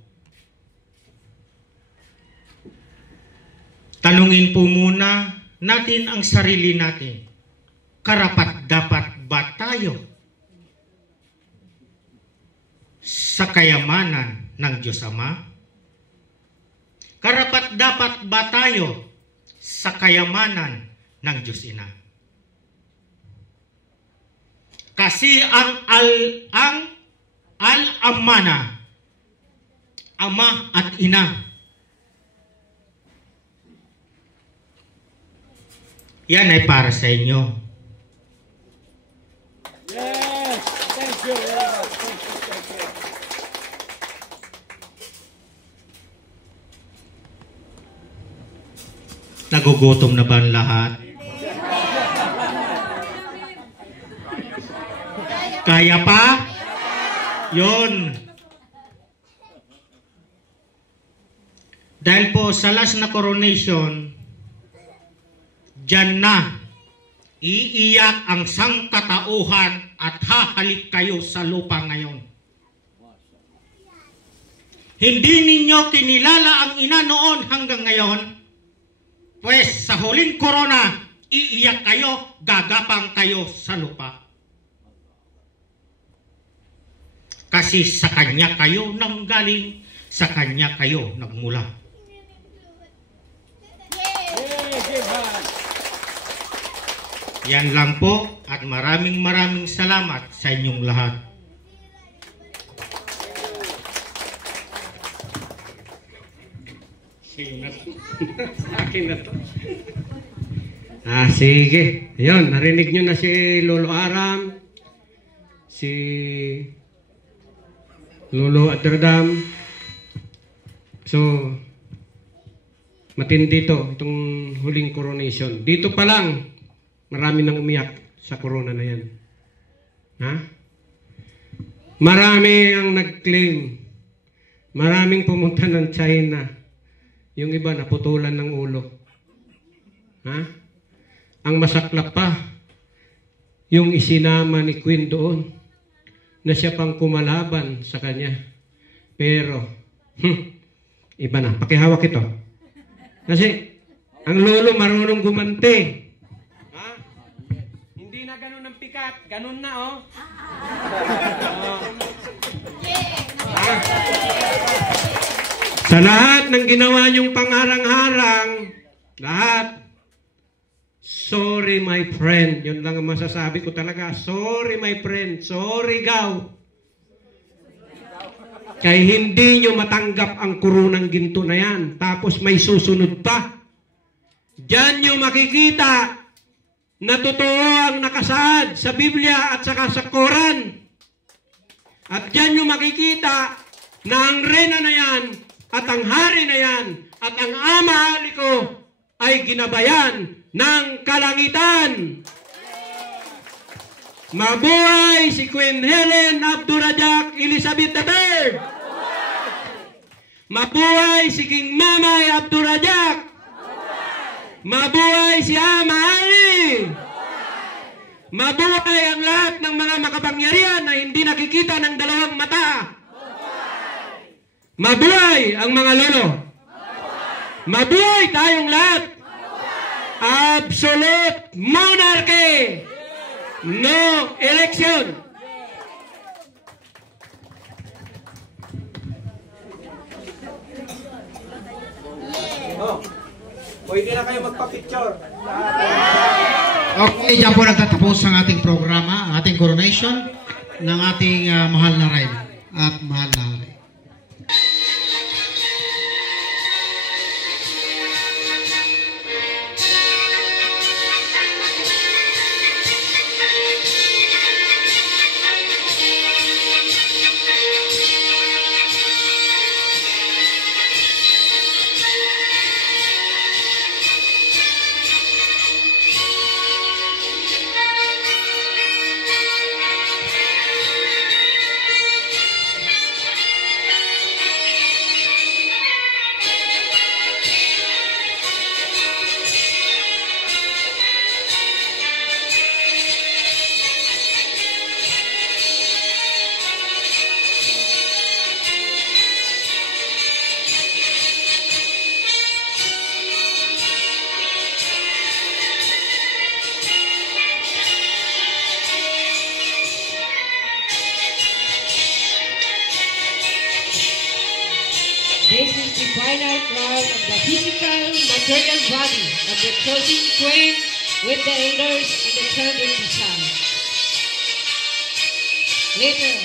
Tanungin po muna natin ang sarili natin. Karapat-dapat ba tayo sa kayamanan ng Diyos Ama? Karapat-dapat ba tayo sa kayamanan ng Diyos Ina? Kasi ang Al-Amana, Ama at Ina, yan ay para sa inyo. Yes! Thank you very much. Thank you. Nagugutom na ba ang lahat? Kaya pa? Yun. Dahil po sa last na coronation, diyan na iiyak ang sangkatauhan at hahalik kayo sa lupa ngayon. Hindi ninyo kinilala ang ina noon hanggang ngayon, pues sa huling corona, iiyak kayo, gagapang kayo sa lupa. Kasi sa kanya kayo nanggaling, sa kanya kayo nagmula. Yan lang po at maraming salamat sa inyong lahat. Sa akin na to. Sige. Ayun, narinig nyo na si Lolo Aram, si Lolo Aterdam. So, matindi to, itong huling coronation. Dito pa lang, marami nang umiyak sa corona na yan. Ha? Marami ang nag-claim. Maraming pumunta ng China. Yung iba naputulan ng ulo. Ha? Ang masaklap pa, yung isinama ni Queen doon, na siya pang kumalaban sa kanya. Pero, iba na. Pakihawak ito. Kasi, ang lolo marunong gumanti. Ha? Hindi na ganun ang pikat. Ganun na, oh. Sa lahat ng ginawa niyong pangarang-harang, lahat, sorry my friend. Yun lang ang masasabi ko talaga. Sorry my friend. Sorry gaw. Kaya hindi nyo matanggap ang kurunang ginto na yan. Tapos may susunod pa. Diyan nyo makikita na totoo ang nakasaad sa Biblia at saka sa Quran. At diyan nyo makikita na ang reyna na yan at ang hari na yan at ang ama ko ay ginabayan ng kalangitan. Mabuhay si Queen Helen Abdurrahman Elizabeth III. Mabuhay si King Mamay Abdurrahman. Mabuhay si Ama Ali. Mabuhay ang lahat ng mga makapangyarihan na hindi nakikita ng dalawang mata. Mabuhay ang mga lolo. Mabuhay tayong lahat. Absolute monarchy. No election. Oh, pwede na kayo magpa-picture. Okay, dyan po nagtatapos ang ating programa, ang ating coronation ng ating mahal na reyna at mahal na hari. This is the final crown of the physical, material body of the chosen queen with the elders and the children beside. Later,